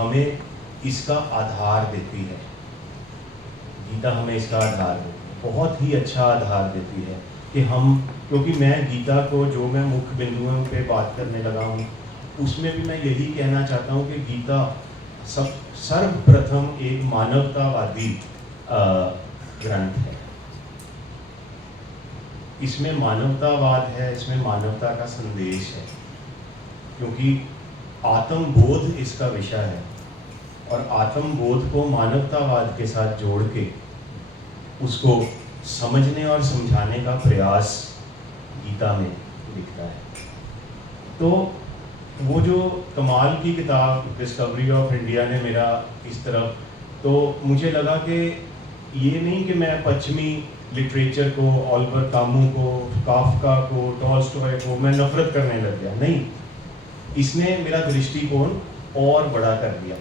हमें इसका आधार देती है। गीता हमें इसका आधार देती है, बहुत ही अच्छा आधार देती है कि हम, क्योंकि मैं गीता को जो मैं मुख्य बिंदुओं पे बात करने लगा हूँ उसमें भी मैं यही कहना चाहता हूँ कि गीता सर्वप्रथम एक मानवतावादी ग्रंथ है। इसमें मानवतावाद है, इसमें मानवता का संदेश है, क्योंकि आत्मबोध इसका विषय है और आत्मबोध को मानवतावाद के साथ जोड़ के उसको समझने और समझाने का प्रयास गीता में दिखता है। तो वो जो कमाल की किताब डिस्कवरी ऑफ इंडिया ने मेरा इस तरफ, तो मुझे लगा कि ये नहीं कि मैं पश्चिमी लिटरेचर को, ऑलिवर कामू को, काफ्का को, टॉल्स्टॉय को मैं नफरत करने लग गया, नहीं। इसने मेरा दृष्टिकोण और बड़ा कर दिया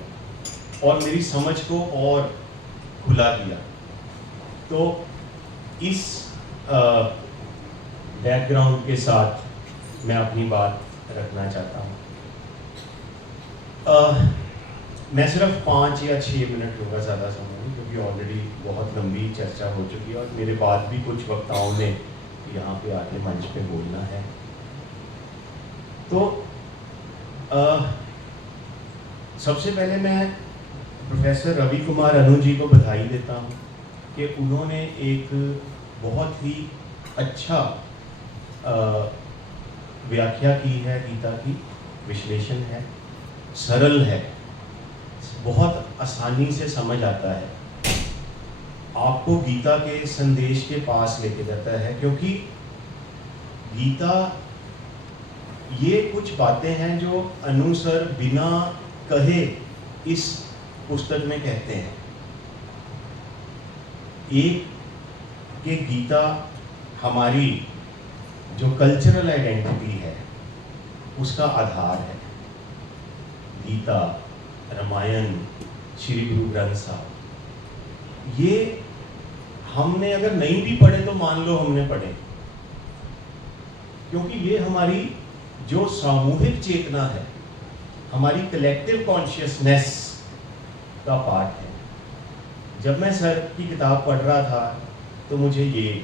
और मेरी समझ को और खुला दिया। तो इस बैकग्राउंड के साथ मैं अपनी बात रखना चाहता हूँ। मैं सिर्फ 5 या 6 मिनट लूँगा, ज़्यादा समय नहीं, क्योंकि ऑलरेडी बहुत लंबी चर्चा हो चुकी है और मेरे बाद भी कुछ वक्ताओं ने यहाँ पे आके मंच पे बोलना है। तो सबसे पहले मैं प्रोफेसर रवि कुमार अनु जी को बधाई देता हूँ कि उन्होंने एक बहुत ही अच्छा व्याख्या की है गीता की, विश्लेषण है, सरल है, बहुत आसानी से समझ आता है, आपको गीता के संदेश के पास लेके जाता है। क्योंकि गीता ये कुछ बातें हैं जो अनु सर बिना कहे इस पुस्तक में कहते हैं। एक कि गीता हमारी जो कल्चरल आइडेंटिटी है उसका आधार है। गीता, रामायण, श्री गुरु ग्रंथ साहब, ये हमने अगर नहीं भी पढ़े तो मान लो हमने पढ़े, क्योंकि ये हमारी जो सामूहिक चेतना है, हमारी कलेक्टिव कॉन्शियसनेस का पार्ट है। जब मैं सर की किताब पढ़ रहा था तो मुझे ये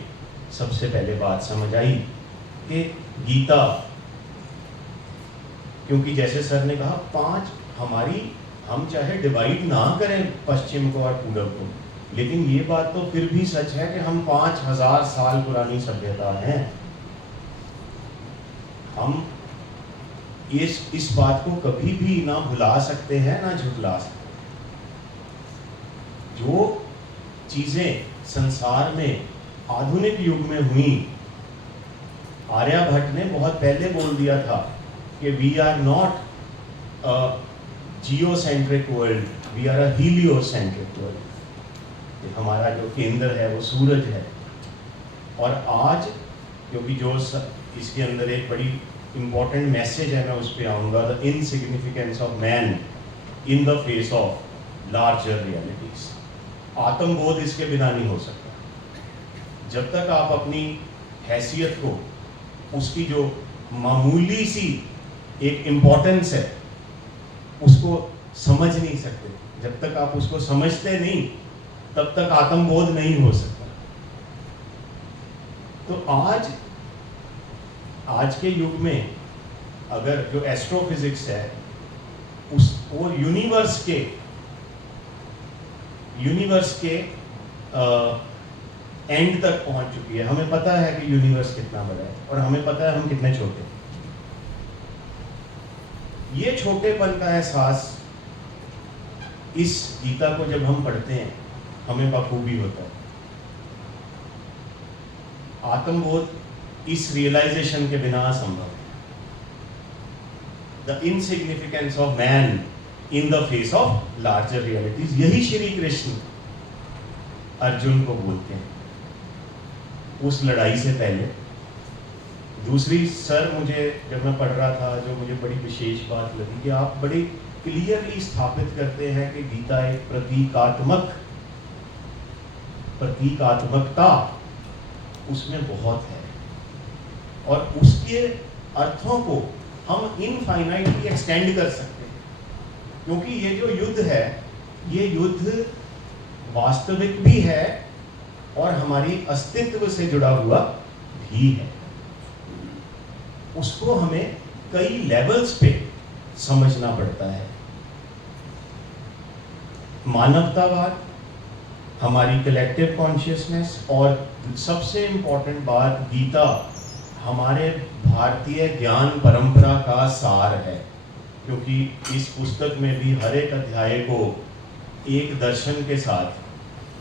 सबसे पहले बात समझ आई कि गीता, क्योंकि जैसे सर ने कहा 5 हमारी, हम चाहे डिवाइड ना करें पश्चिम को और पूरब को, लेकिन ये बात तो फिर भी सच है कि हम 5000 साल पुरानी सभ्यता हैं। हम इस बात को कभी भी ना भुला सकते हैं ना झुठला सकते। जो चीजें संसार में आधुनिक युग में हुई, आर्यभट्ट ने बहुत पहले बोल दिया था कि we are not geocentric world, we are a heliocentric world. हमारा जो केंद्र है वो सूरज है। और आज क्योंकि जो इसके अंदर एक बड़ी इंपॉर्टेंट मैसेज है, मैं उस पर आऊँगा, the insignificance of man in the face of larger realities. आत्मबोध इसके बिना नहीं हो सकता। जब तक आप अपनी हैसियत को, उसकी जो मामूली सी एक इम्पोर्टेंस है, उसको समझ नहीं सकते, जब तक आप उसको समझते नहीं तब तक आत्मबोध नहीं हो सकता। तो आज के युग में अगर जो एस्ट्रोफिजिक्स है वो यूनिवर्स के एंड तक पहुंच चुकी है। हमें पता है कि यूनिवर्स कितना बड़ा है और हमें पता है हम कितने छोटे हैं। ये छोटेपन का एहसास इस गीता को जब हम पढ़ते हैं हमें बखूबी होता है। आत्मबोध इस रियलाइजेशन के बिना असंभव है। The insignificance of man in the face of larger realities, यही श्री कृष्ण अर्जुन को बोलते हैं उस लड़ाई से पहले। दूसरी सर, मुझे जब मैं पढ़ रहा था, जो मुझे बड़ी विशेष बात लगी कि आप बड़ी क्लियरली स्थापित करते हैं कि गीता एक प्रतीकात्मकता उसमें बहुत है और उसके अर्थों को हम इनफाइनाइटली एक्सटेंड कर सकते हैं। क्योंकि ये जो युद्ध है, ये युद्ध वास्तविक भी है और हमारी अस्तित्व से जुड़ा हुआ भी है। उसको हमें कई लेवल्स पे समझना पड़ता है। मानवतावाद, हमारी कलेक्टिव कॉन्शियसनेस, और सबसे इंपॉर्टेंट बात, गीता हमारे भारतीय ज्ञान परंपरा का सार है, क्योंकि इस पुस्तक में भी हर एक अध्याय को एक दर्शन के साथ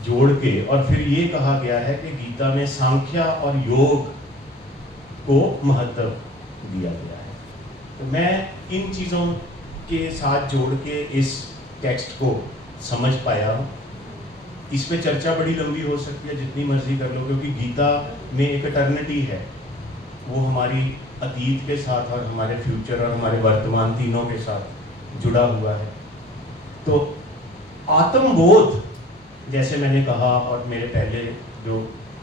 जोड़ के, और फिर ये कहा गया है कि गीता में सांख्य और योग को महत्व दिया गया है। तो मैं इन चीज़ों के साथ जोड़ के इस टेक्स्ट को समझ पाया हूँ। इस पे चर्चा बड़ी लंबी हो सकती है, जितनी मर्जी कर लो, क्योंकि गीता में एक इटर्निटी है, वो हमारी अतीत के साथ और हमारे फ्यूचर और हमारे वर्तमान तीनों के साथ जुड़ा हुआ है। तो आत्मबोध, जैसे मैंने कहा और मेरे पहले जो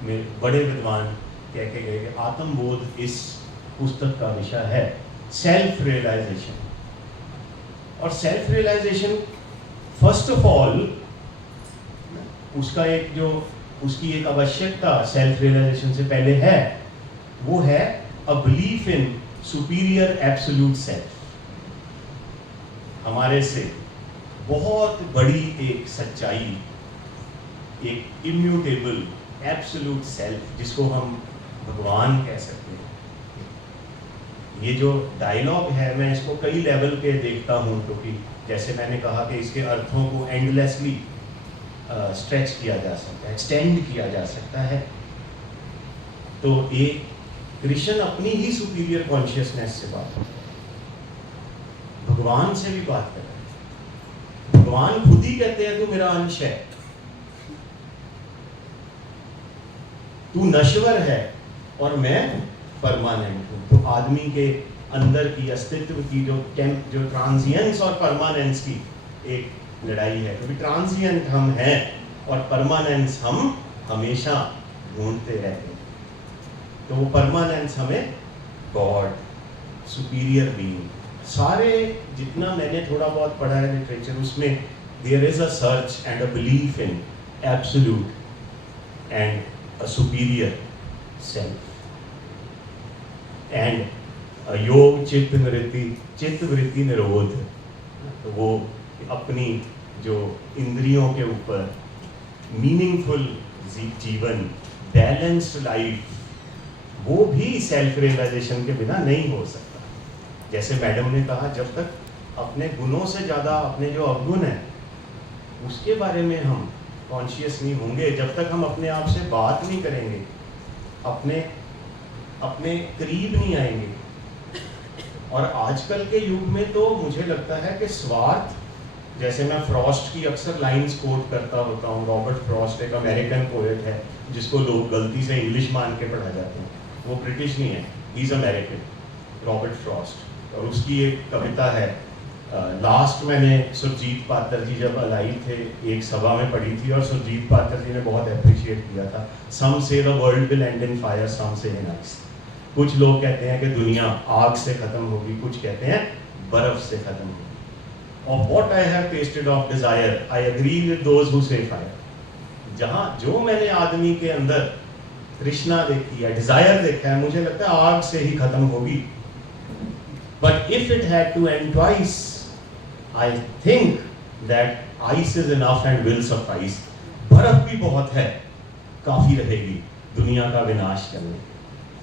मेरे बड़े विद्वान कह के गए, आत्मबोध इस पुस्तक का विषय है, सेल्फ रियलाइजेशन। और self realisation first of all, उसका एक जो उसकी एक आवश्यकता सेल्फ रियलाइजेशन से पहले है, वो है अ बिलीफ इन सुपीरियर एब्सोल्यूट सेल्फ। हमारे से बहुत बड़ी एक सच्चाई, एक इम्यूटेबल एब्सोल्यूट सेल्फ, जिसको हम भगवान कह सकते हैं। ये जो डायलॉग है, मैं इसको कई लेवल पे देखता हूँ, क्योंकि जैसे मैंने कहा कि इसके अर्थों को एंडलेसली स्ट्रेच किया जा सकता है, एक्सटेंड किया जा सकता है। तो एक कृष्ण अपनी ही सुपीरियर कॉन्शियसनेस से बात कर रहे हैं, भगवान से भी बात कर रहे हैं। भगवान खुद ही कहते हैं, तू मेरा अंश है, तू नश्वर है और मैं परमानेंट हूँ। तो आदमी के अंदर की अस्तित्व की जो ट्रांजिएंस और परमानेंस की एक लड़ाई है, क्योंकि ट्रांजिएंट हम हैं और परमानेंस हम हमेशा ढूंढते रहते हैं। तो वो परमानेंस हमें गॉड, सुपीरियर बीइंग, सारे जितना मैंने थोड़ा बहुत पढ़ा है लिटरेचर, उसमें there is a search and a belief in absolute and a superior self. And योग चित्त वृत्ति निरोध, तो वो अपनी जो इंद्रियों के ऊपर मीनिंगफुल जीवन, बैलेंस्ड लाइफ, वो भी सेल्फ रियलाइजेशन के बिना नहीं हो सकता। जैसे मैडम ने कहा, जब तक अपने गुणों से ज़्यादा अपने जो अवगुण हैं उसके बारे में हम कॉन्शियस नहीं होंगे, जब तक हम अपने आप से बात नहीं करेंगे, अपने करीब नहीं आएंगे। और आजकल के युग में तो मुझे लगता है कि स्वार्थ, जैसे मैं फ्रॉस्ट की अक्सर लाइंस कोट करता होता हूँ। रॉबर्ट फ्रॉस्ट एक अमेरिकन पोएट है, जिसको लोग गलती से इंग्लिश मान के पढ़ा जाते हैं। वो ब्रिटिश नहीं है, he is American, Robert Frost. और उसकी एक कविता है, लास्ट मैंने सुरजीत पात्र जी जब अलाइव थे एक सभा में पढ़ी थी, और सुरजीत पात्र जी ने बहुत अप्रिशिएट किया था। Some say the world will end in fire, some say in ice. कुछ लोग कहते हैं कि दुनिया आग से खत्म होगी, कुछ कहते हैं बर्फ से खत्म होगी। और what I have tasted of desire, I agree with those who say fire. जहाँ जो मैंने आदमी के अंदर तृष्णा देखी है, डिजायर देखा है, मुझे लगता है आग से ही खत्म होगी। But if it had to end twice, I think that ice is enough and will suffice. बर्फ भी बहुत है, काफी रहेगी दुनिया का विनाश करने।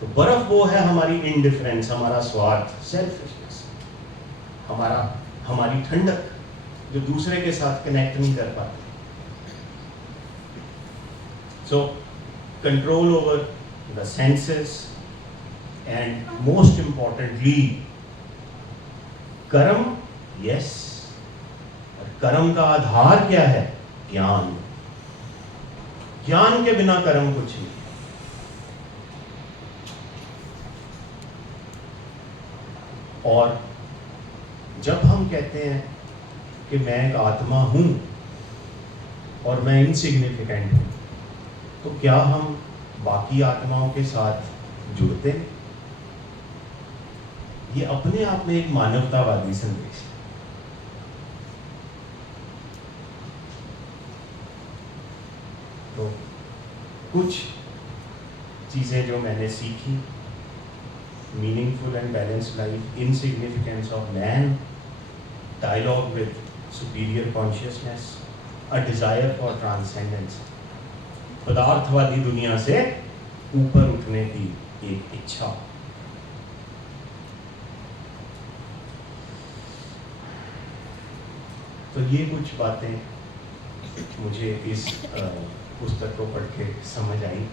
तो बर्फ वो है हमारी इनडिफरेंस, हमारा स्वार्थ, सेल्फिशनेस, हमारी ठंडक, जो दूसरे के साथ कनेक्ट नहीं कर पाते। So control over the senses and most importantly कर्म। यस, और कर्म का आधार क्या है? ज्ञान। ज्ञान के बिना कर्म कुछ नहीं। और जब हम कहते हैं कि मैं एक आत्मा हूं और मैं इनसिग्निफिकेंट हूं, तो क्या हम बाकी आत्माओं के साथ जुड़ते हैं? ये अपने आप में एक मानवतावादी संदेश है। तो कुछ चीज़ें जो मैंने सीखी, meaningful and balanced life, insignificance of man, dialogue with superior consciousness, a desire for transcendence, पदार्थवादी दुनिया से ऊपर उठने की एक इच्छा। तो ये कुछ बातें मुझे इस पुस्तक को पढ़ के समझ आई।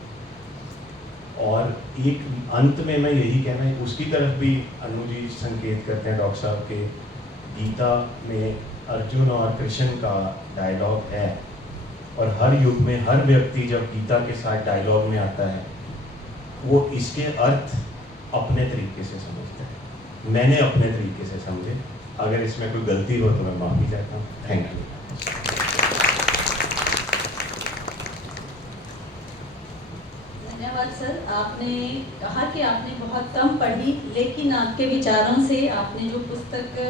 और एक अंत में मैं यही कहना है, उसकी तरफ भी अनु जी संकेत करते हैं डॉक्टर साहब के, गीता में अर्जुन और कृष्ण का डायलॉग है, और हर युग में हर व्यक्ति जब गीता के साथ डायलॉग में आता है वो इसके अर्थ अपने तरीके से समझता है। मैंने अपने तरीके से समझे, अगर इसमें कोई गलती हो तो मैं माफ़ी चाहता हूँ। Thank you. धन्यवाद सर। आपने कहा कि आपने बहुत कम पढ़ी, लेकिन आपके विचारों से आपने जो पुस्तक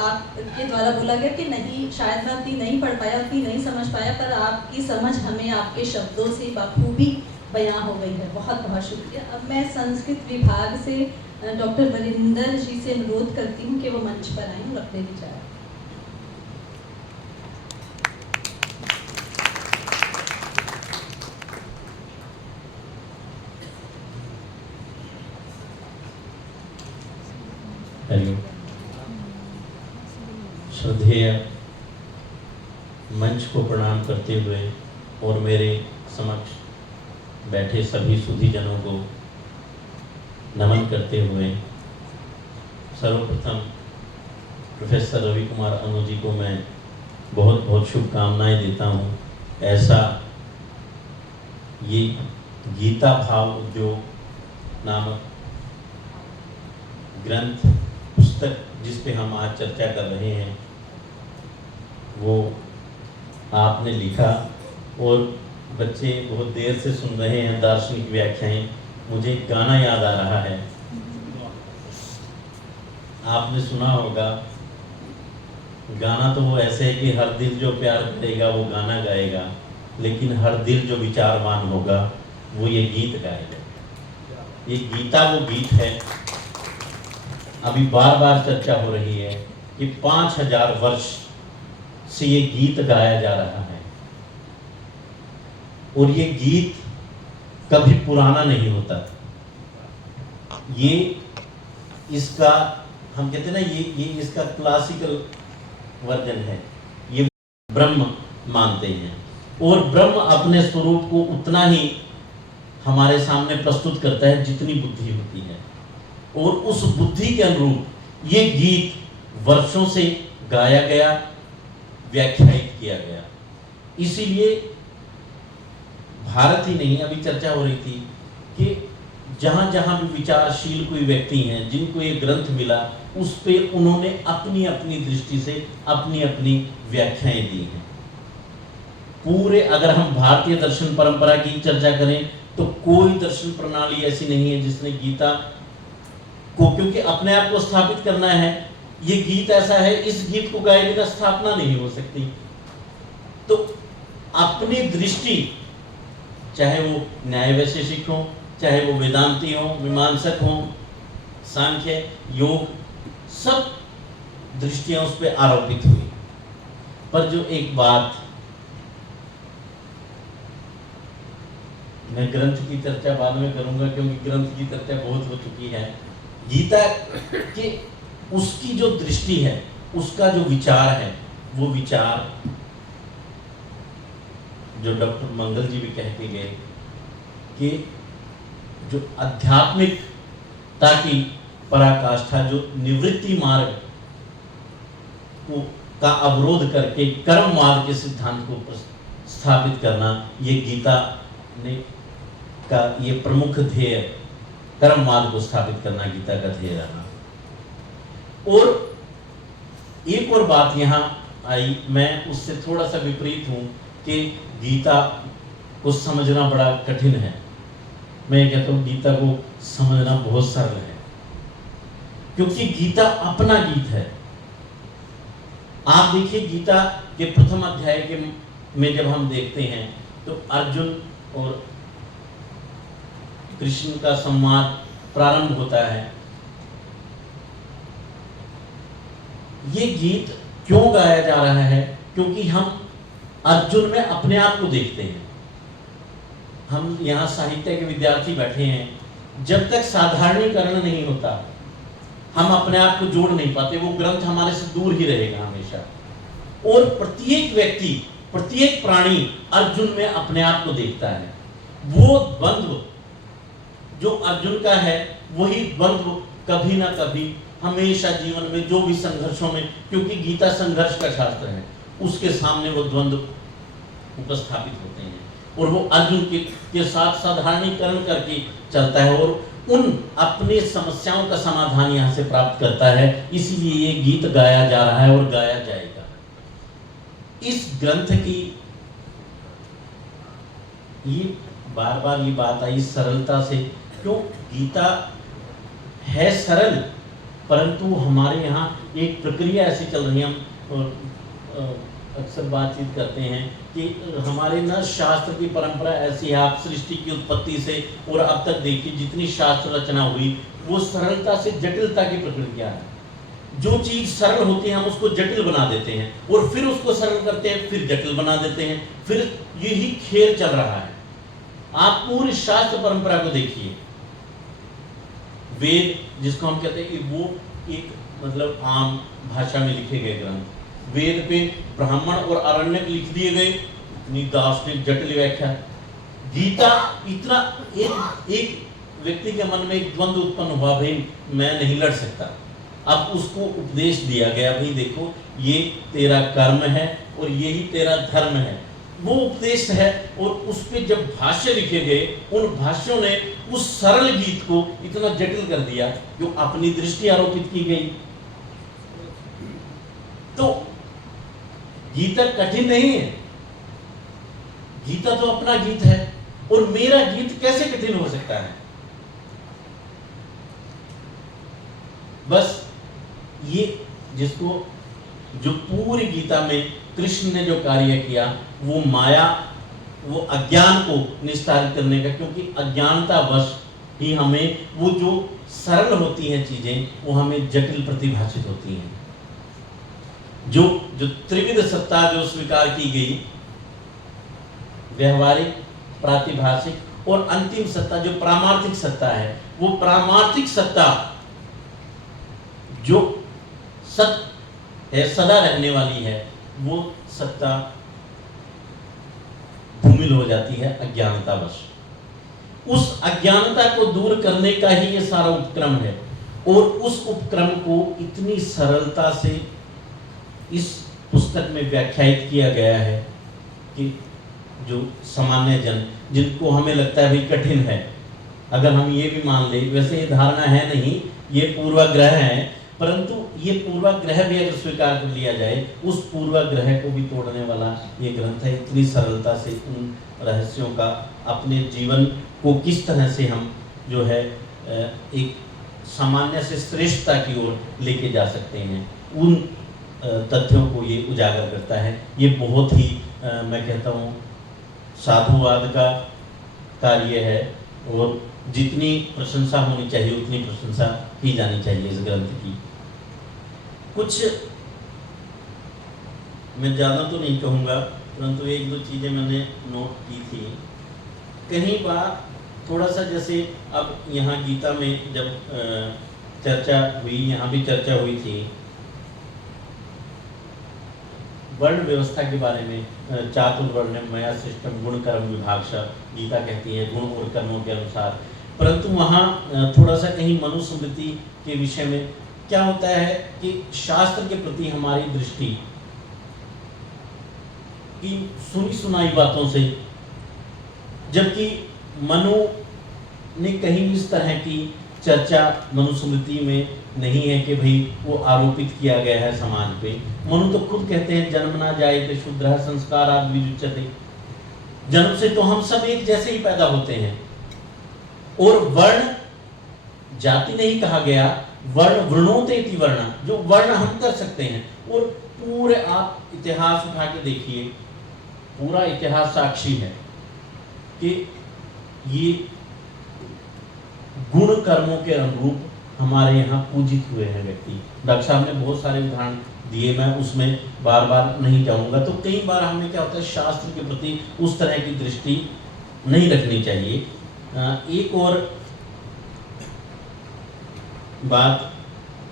आपके द्वारा बोला गया कि नहीं, शायद मैं उतनी नहीं पढ़ पाया, उतनी नहीं समझ पाया, पर आपकी समझ हमें आपके शब्दों से बखूबी बयां हो गई है। बहुत बहुत शुक्रिया। अब मैं संस्कृत विभाग से डॉक्टर वरिंदर जी से अनुरोध करती हूँ कि वो मंच पर आएं और अपने विचार। श्रद्धेय मंच को प्रणाम करते हुए और मेरे समक्ष बैठे सभी सुधीजनों को नमन करते हुए, सर्वप्रथम प्रोफेसर रवि कुमार अनु जी को मैं बहुत बहुत शुभकामनाएं देता हूं। ऐसा ये गीता भाव उद्योग नामक ग्रंथ, पुस्तक जिस पे हम आज चर्चा कर रहे हैं, वो आपने लिखा और बच्चे बहुत देर से सुन रहे हैं दार्शनिक व्याख्याएं। मुझे एक गाना याद आ रहा है, आपने सुना होगा। गाना तो वो ऐसे है कि हर दिल जो प्यार करेगा वो गाना गाएगा, लेकिन हर दिल जो विचारवान होगा वो ये गीत गाएगा। ये गीता वो गीत है, अभी बार बार चर्चा हो रही है कि 5000 वर्ष से ये गीत गाया जा रहा है, और ये गीत कभी पुराना नहीं होता। ये इसका हम कहते हैं ना, ये इसका क्लासिकल वर्जन है। ये ब्रह्म मानते हैं, और ब्रह्म अपने स्वरूप को उतना ही हमारे सामने प्रस्तुत करता है जितनी बुद्धि होती है, और उस बुद्धि के अनुरूप ये गीत वर्षों से गाया गया, व्याख्यायित किया गया। इसीलिए भारत ही नहीं, अभी चर्चा हो रही थी कि जहां जहां भी विचारशील कोई व्यक्ति हैं जिनको ये ग्रंथ मिला, उस पे उन्होंने अपनी अपनी दृष्टि से अपनी अपनी व्याख्याएं दी हैं। पूरे अगर हम भारतीय दर्शन परंपरा की चर्चा करें तो कोई दर्शन प्रणाली ऐसी नहीं है जिसने गीता को, क्योंकि अपने आप को स्थापित करना है, ये गीत ऐसा है, इस गीत को गाए बिना स्थापना नहीं हो सकती। तो अपनी दृष्टि, चाहे वो न्याय वैशेषिक हो, चाहे वो वेदांती हो, मीमांसक हो, सांख्य, योग, सब दृष्टियां उस पर आरोपित हुई। पर जो एक बात, मैं ग्रंथ की चर्चा बाद में करूंगा क्योंकि ग्रंथ की चर्चा बहुत हो चुकी है। गीता के उसकी जो दृष्टि है, उसका जो विचार है, वो विचार जो डॉक्टर मंगल जी भी कहते गए कि जो आध्यात्मिकता की पराकाष्ठा, जो निवृत्ति मार्ग को का अवरोध करके कर्म मार्ग के सिद्धांत को स्थापित करना, ये गीता ने का ये प्रमुख ध्येय, कर्म मार्ग को स्थापित करना गीता का ध्येय रहा। और एक और बात यहाँ आई, मैं उससे थोड़ा सा विपरीत हूँ कि गीता को समझना बड़ा कठिन है। मैं कहता हूँ गीता को समझना बहुत सरल है, क्योंकि गीता अपना गीत है। आप देखिए गीता के प्रथम अध्याय के में जब हम देखते हैं तो अर्जुन और कृष्ण का संवाद प्रारंभ होता है। ये गीत क्यों गाया जा रहा है? क्योंकि हम अर्जुन में अपने आप को देखते हैं। हम यहाँ साहित्य के विद्यार्थी बैठे हैं, जब तक साधारणीकरण नहीं होता हम अपने आप को जोड़ नहीं पाते, वो ग्रंथ हमारे से दूर ही रहेगा हमेशा। और प्रत्येक व्यक्ति, प्रत्येक प्राणी अर्जुन में अपने आप को देखता है। वो द्वंद्व जो अर्जुन का है, वही द्वंद्व कभी ना कभी हमेशा जीवन में जो भी संघर्षों में, क्योंकि गीता संघर्ष का शास्त्र है, उसके सामने वो द्वंद्व उपस्थापित होते हैं और वो अर्जुन के साथ साधारणीकरण करके चलता है और उन अपने समस्याओं का समाधान यहाँ से प्राप्त करता है। इसीलिए ये गीत गाया जा रहा है और गाया जाएगा। इस ग्रंथ की ये बार बार ये बात आई सरलता से, क्यों? गीता है सरल, परंतु हमारे यहाँ एक प्रक्रिया ऐसी चल रही है। हम अक्सर बातचीत करते हैं कि हमारे न शास्त्र की परंपरा ऐसी है, आप सृष्टि की उत्पत्ति से और अब तक देखिए जितनी शास्त्र रचना हुई वो सरलता से जटिलता की प्रक्रिया है। जो चीज सरल होती है हम उसको जटिल बना देते हैं और फिर उसको सरल करते हैं, फिर जटिल बना देते हैं, फिर यही खेल चल रहा है। आप पूरी शास्त्र परंपरा को देखिए। वेद जिसको हम कहते हैं वो एक मतलब आम भाषा में लिखे गए ग्रंथ, वेद पे ब्राह्मण और अरण्यक लिख दिए गए, इतनी दार्शनिक जटिल व्याख्या। गीता इतना एक व्यक्ति के मन में एक द्वंद्व उत्पन्न हुआ, भाई मैं नहीं लड़ सकता। अब उसको उपदेश दिया गया, भाई देखो ये तेरा कर्म है और यही तेरा धर्म है। वो उपदेश है और उस पे जब भाष्य लिखे गए, उन भाष्यों ने उस सरल गीत को इतना जटिल कर दिया जो अपनी दृष्टि आरोपित की गई। तो गीता कठिन नहीं है, गीता तो अपना गीत है और मेरा गीत कैसे कठिन हो सकता है? बस ये जिसको जो पूरी गीता में कृष्ण ने जो कार्य किया वो माया, वो अज्ञान को निस्तारित करने का, क्योंकि अज्ञानतावश ही हमें वो जो सरल होती हैं चीजें वो हमें जटिल प्रतिभाषित होती हैं। जो त्रिविध सत्ता जो स्वीकार की गई, व्यवहारिक, प्रातिभाषिक और अंतिम सत्ता जो प्रामार्थिक सत्ता है, वो प्रामार्थिक सत्ता जो सत्य है, सदा रहने वाली है, वो सत्ता धूमिल हो जाती है अज्ञानतावश। उस अज्ञानता को दूर करने का ही ये सारा उपक्रम है और उस उपक्रम को इतनी सरलता से इस पुस्तक में व्याख्यायित किया गया है कि जो सामान्य जन, जिनको हमें लगता है भाई कठिन है, अगर हम ये भी मान ले, वैसे ये धारणा है नहीं, ये पूर्वाग्रह है, परंतु ये पूर्वाग्रह भी अगर स्वीकार कर लिया जाए, उस पूर्वाग्रह को भी तोड़ने वाला ये ग्रंथ है। इतनी सरलता से उन रहस्यों का अपने जीवन को किस तरह से हम जो है एक सामान्य से श्रेष्ठता की ओर लेके जा सकते हैं, उन तथ्यों को ये उजागर करता है। ये बहुत ही मैं कहता हूँ साधुवाद का कार्य है और जितनी प्रशंसा होनी चाहिए उतनी प्रशंसा की जानी चाहिए इस ग्रंथ की। कुछ मैं ज़्यादा तो नहीं कहूँगा, परंतु एक दो चीज़ें मैंने नोट की थी। कहीं बार थोड़ा सा जैसे अब यहाँ गीता में जब चर्चा हुई, यहाँ भी चर्चा हुई थी वर्ण व्यवस्था के बारे में, चातुर्वर्ण मया सृष्टम गुण कर्म विभागशः, गीता कहती है गुण और कर्मों के अनुसार। परंतु वहाँ थोड़ा सा कहीं मनुस्मृति के विषय में क्या होता है कि शास्त्र के प्रति हमारी दृष्टि की सुनी सुनाई बातों से, जबकि मनु ने कहीं इस तरह की चर्चा मनुस्मृति में नहीं है कि भाई वो आरोपित किया गया है समाज पे। मनु तो खुद कहते हैं जन्म ना जाए तो शुद्र संस्कार आदि विजुच्यते, जन्म से तो हम सब एक जैसे ही पैदा होते हैं। और वर्ण जाति नहीं कहा गया, वर्ण वृणोते इति वर्ण, जो वर्ण हम कर सकते हैं। और पूरे आप इतिहास उठा के देखिए, पूरा इतिहास साक्षी है कि ये गुण कर्मों के अनुरूप हमारे यहाँ पूजित हुए हैं व्यक्ति। डॉक्टर साहब ने बहुत सारे उदाहरण दिए, मैं उसमें बार बार नहीं जाऊंगा। तो कई बार हमें क्या होता है, शास्त्र के प्रति उस तरह की दृष्टि नहीं रखनी चाहिए। एक और बात,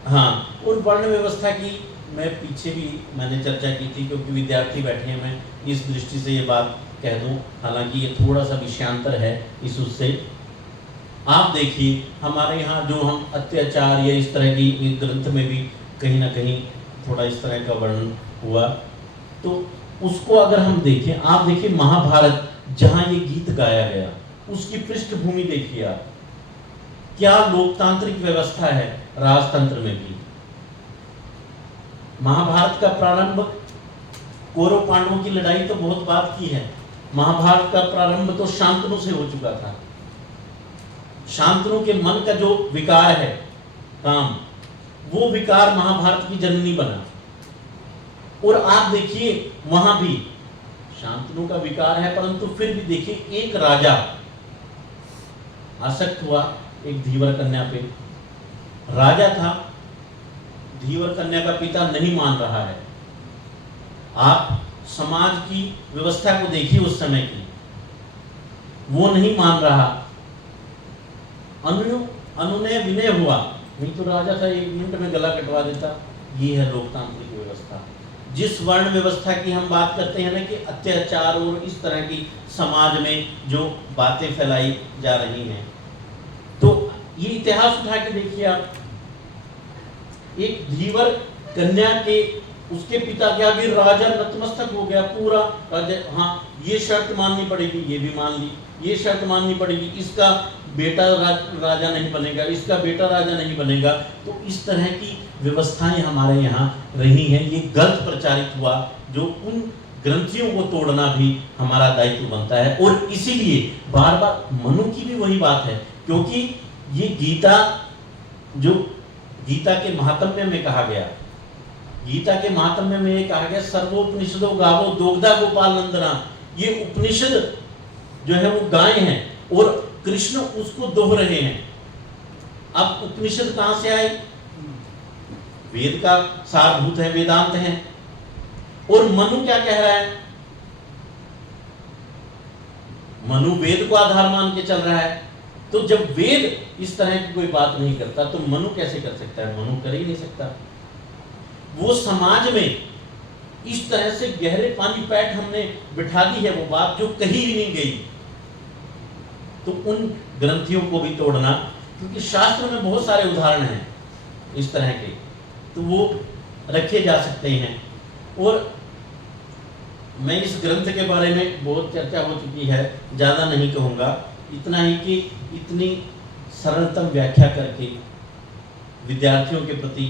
हाँ, और वर्ण व्यवस्था की मैं पीछे भी मैंने चर्चा की थी, क्योंकि विद्यार्थी बैठे हैं, मैं इस दृष्टि से ये बात कह दूं, हालांकि ये थोड़ा सा विषयांतर है इस उससे। आप देखिए हमारे यहाँ जो हम अत्याचार या इस तरह की ग्रंथ में भी कहीं ना कहीं थोड़ा इस तरह का वर्णन हुआ, तो उसको अगर हम देखें, आप देखिए महाभारत जहाँ ये गीत गाया गया उसकी पृष्ठभूमि देखिए आप, क्या लोकतांत्रिक व्यवस्था है राजतंत्र में भी। महाभारत का प्रारंभ, कौरव पांडवों की लड़ाई तो बहुत बात की है, महाभारत का प्रारंभ तो शांतनु से हो चुका था। शांतनु के मन का जो विकार है काम, वो विकार महाभारत की जननी बना। और आप देखिए वहां भी शांतनु का विकार है, परंतु फिर भी देखिए एक राजा आसक्त हुआ एक धीवर कन्या पे, राजा था, धीवर कन्या का पिता नहीं मान रहा है। आप समाज की व्यवस्था को देखिए उस समय की, वो नहीं मान रहा, अनुनय विनय हुआ, नहीं तो राजा था 1 मिनट में गला कटवा देता। ये है लोकतांत्रिक व्यवस्था। जिस वर्ण व्यवस्था की हम बात करते हैं ना कि अत्याचार और इस तरह की समाज में जो बातें फैलाई जा रही हैं, तो ये इतिहास उठा के देखिए आप, एक धीवर कन्या के उसके पिता के आगे राजा नतमस्तक हो गया पूरा राजा। हाँ, ये शर्त माननी पड़ेगी, ये भी मान ली, ये शर्त माननी पड़ेगी, इसका बेटा राजा नहीं बनेगा, इसका बेटा राजा नहीं बनेगा। तो इस तरह की व्यवस्थाएं हमारे यहाँ रही हैं। ये गलत प्रचारित हुआ, जो उन ग्रंथियों को तोड़ना भी हमारा दायित्व बनता है। और इसीलिए बार बार मनु की भी वही बात है, क्योंकि ये गीता, जो गीता के महात्म्य में कहा गया, गीता के महात्म्य में ये कहा गया सर्वोपनिषदो गावो दोग्धा गोपाल नंदना। ये उपनिषद जो है वो गाय हैं और कृष्ण उसको दोह रहे हैं। अब उपनिषद कहां से आए? वेद का सारभूत है, वेदांत है। और मनु क्या कह रहा है? मनु वेद को आधार मान के चल रहा है। तो जब वेद इस तरह की कोई बात नहीं करता तो मनु कैसे कर सकता है? मनु कर ही नहीं सकता। वो समाज में इस तरह से गहरे पानी पैठ हमने बिठा दी है वो बात जो कहीं भी नहीं गई। तो उन ग्रंथियों को भी तोड़ना, क्योंकि शास्त्र में बहुत सारे उदाहरण हैं इस तरह के, तो वो रखे जा सकते हैं। और मैं इस ग्रंथ के बारे में बहुत चर्चा हो चुकी है, ज़्यादा नहीं कहूँगा, इतना ही कि इतनी सरलतम व्याख्या करके विद्यार्थियों के प्रति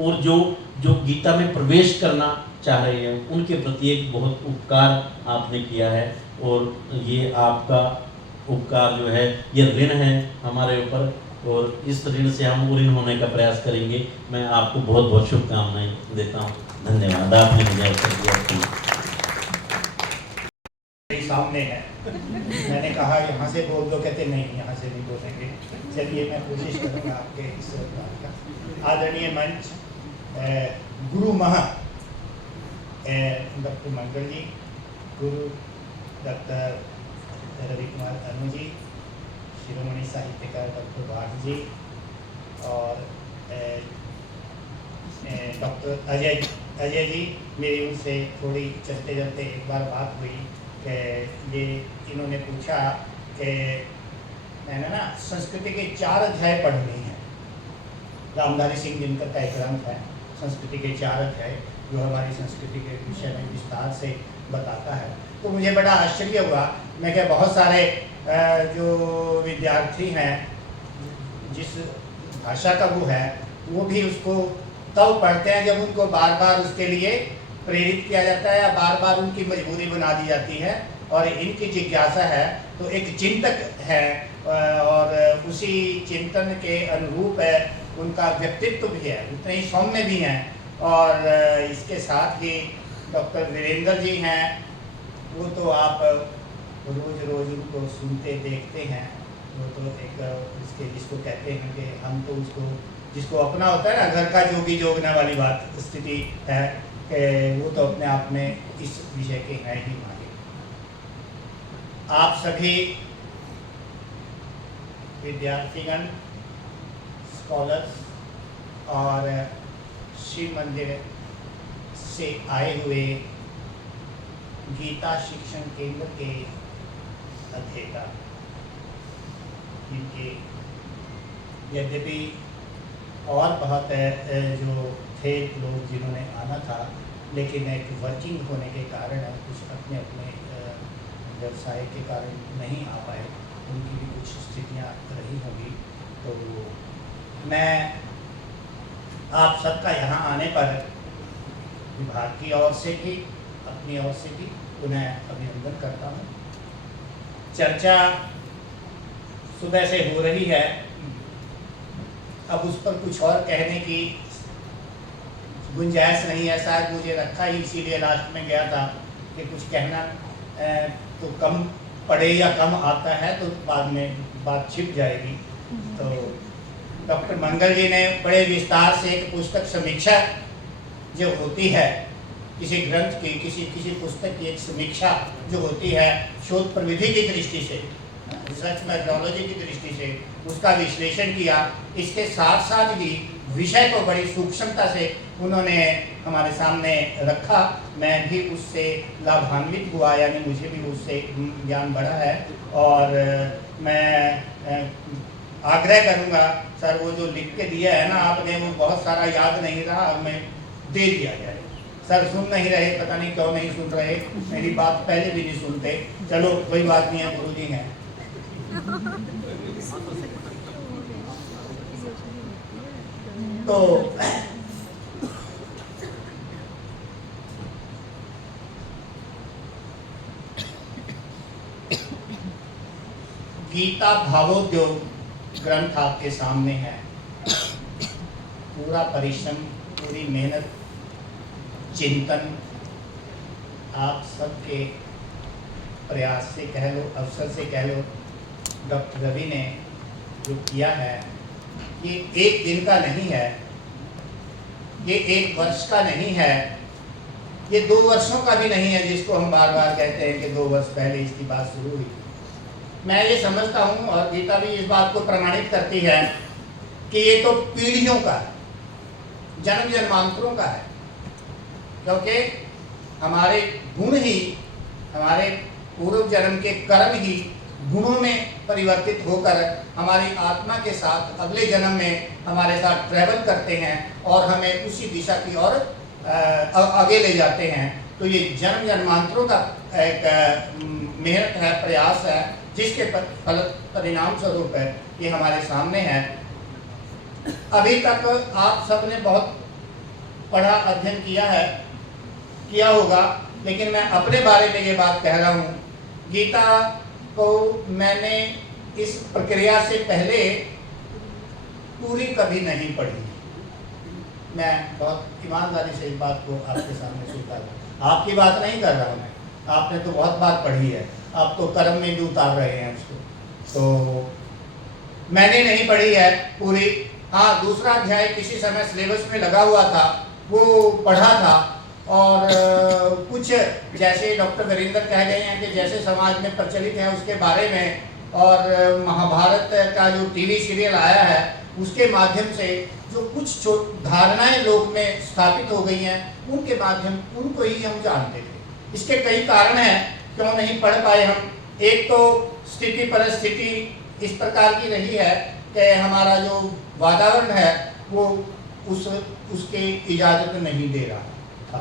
और जो गीता में प्रवेश करना चाह रहे हैं उनके प्रति एक बहुत उपकार आपने किया है। और ये आपका उपकार जो है ये ऋण है हमारे ऊपर, और इस ऋण से हम ऋण होने का प्रयास करेंगे। मैं आपको बहुत बहुत शुभकामनाएं देता हूँ। धन्यवाद, आपने मुझे अवसर दिया। सामने है, मैंने कहा यहाँ से बोल दो, कहते नहीं यहाँ से नहीं बोलेंगे। चलिए मैं कोशिश करूँगा आपके इस बात का। आदरणीय मंच, गुरु महा डॉक्टर मंगल जी, गुरु डॉक्टर रवि कुमार अनु जी, शिरोमणि साहित्यकार डॉक्टर वाघ जी, और डॉक्टर अजय जी। मेरी उनसे थोड़ी चलते चलते एक बार बात हुई कि ये इन्होंने पूछा कि मैंने ना संस्कृति के 4 अध्याय पढ़ने हैं। रामधारी सिंह दिनकर का एक ग्रंथ है संस्कृति के 4 अध्याय, जो हमारी संस्कृति के विषय में विस्तार से बताता है। तो मुझे बड़ा आश्चर्य हुआ। मैं क्या, बहुत सारे जो विद्यार्थी हैं जिस भाषा का वो है वो भी उसको तब पढ़ते हैं जब उनको बार बार उसके लिए प्रेरित किया जाता है या बार बार उनकी मजबूरी बना दी जाती है। और इनकी जिज्ञासा है तो एक चिंतक है, और उसी चिंतन के अनुरूप है उनका व्यक्तित्व भी है, उतने ही सौम्य भी हैं। और इसके साथ ही डॉक्टर वीरेंद्र जी हैं, वो तो आप रोज़ रोज़ उनको सुनते देखते हैं, वो तो एक इसके जिसको कहते हैं कि हम तो उसको जिसको अपना होता है ना, घर का जोगी जोगने वाली बात स्थिति है कि वो तो अपने आप में इस विषय के हैं ही माहिर। आप सभी विद्यार्थीगण, स्कॉलर्स और शिव मंदिर से आए हुए गीता शिक्षण केंद्र के अध्येता, इनके यद्यपि और बहुत जो थे लोग जिन्होंने आना था, लेकिन एक वर्किंग होने के कारण कुछ अपने अपने व्यवसाय के कारण नहीं आ पाए, उनकी भी कुछ स्थितियाँ रही होंगी। तो मैं आप सबका यहाँ आने पर विभाग की ओर से भी अपनी ओर से भी उन्हें अभिनंदन करता हूँ। चर्चा सुबह से हो रही है, अब उस पर कुछ और कहने की गुंजाइश नहीं है। शायद मुझे रखा ही इसीलिए लास्ट में गया था कि कुछ कहना तो कम पड़े या कम आता है तो बाद में बात छिप जाएगी। तो डॉक्टर मंगल जी ने बड़े विस्तार से एक पुस्तक समीक्षा जो होती है किसी ग्रंथ की, किसी पुस्तक की एक समीक्षा जो होती है शोध प्रविधि की दृष्टि से, रिसर्च मेथोडोलॉजी की दृष्टि से उसका विश्लेषण किया। इसके साथ साथ ही विषय को बड़ी सूक्ष्मता से उन्होंने हमारे सामने रखा। मैं भी उससे लाभान्वित हुआ, यानी मुझे भी उससे ज्ञान बढ़ा है। और मैं आग्रह करूँगा सर, वो जो लिख के दिया है ना आपने, वो बहुत सारा याद नहीं रहा, अब मैं दे दिया जाए। सर सुन नहीं रहे, पता नहीं क्यों नहीं सुन रहे, मेरी बात पहले भी नहीं सुनते। चलो कोई बात नहीं है, गुरु जी हैं। तो गीता भावोद्योग ग्रंथ आपके सामने है। पूरा परिश्रम, पूरी मेहनत, चिंतन आप सबके प्रयास से कह लो, अवसर से कह लो, डॉक्टर रवि ने जो किया है, ये एक दिन का नहीं है, ये एक वर्ष का नहीं है, ये 2 वर्षों का भी नहीं है, जिसको हम बार बार कहते हैं कि 2 वर्ष पहले इसकी बात शुरू हुई। मैं ये समझता हूँ और गीता भी इस बात को प्रमाणित करती है कि ये तो पीढ़ियों का है, जन्म जन्मांतरों का है, क्योंकि हमारे गुण ही, हमारे पूर्व जन्म के कर्म ही गुणों में परिवर्तित होकर हमारी आत्मा के साथ अगले जन्म में हमारे साथ ट्रैवल करते हैं और हमें उसी दिशा की ओर आगे ले जाते हैं। तो ये जन्म जन्मांतरों का एक मेहनत है, प्रयास है, जिसके फल परिणाम स्वरूप है ये हमारे सामने है। अभी तक आप सबने बहुत पढ़ा, अध्ययन किया होगा, लेकिन मैं अपने बारे में ये बात कह रहा हूँ। गीता को मैंने इस प्रक्रिया से पहले पूरी कभी नहीं पढ़ी। मैं बहुत ईमानदारी से इस बात को आपके सामने स्वीकार करता हूँ। आपकी बात नहीं कर रहा हूँ मैं, आपने तो बहुत बात पढ़ी है, आप तो कर्म में भी उतार रहे हैं उसको, तो मैंने नहीं पढ़ी है पूरी। हाँ, दूसरा अध्याय किसी समय सिलेबस में लगा हुआ था, वो पढ़ा था। और कुछ जैसे डॉक्टर वीरेंद्र कह गए हैं कि जैसे समाज में प्रचलित है उसके बारे में, और महाभारत का जो टीवी सीरियल आया है उसके माध्यम से जो कुछ धारणाएं लोग में स्थापित हो गई हैं, उनके माध्यम उनको ही हम जानते थे। इसके कई कारण हैं क्यों नहीं पढ़ पाए हम। एक तो स्थिति परिस्थिति इस प्रकार की रही है कि हमारा जो वातावरण है वो उसके इजाज़त नहीं दे रहा था।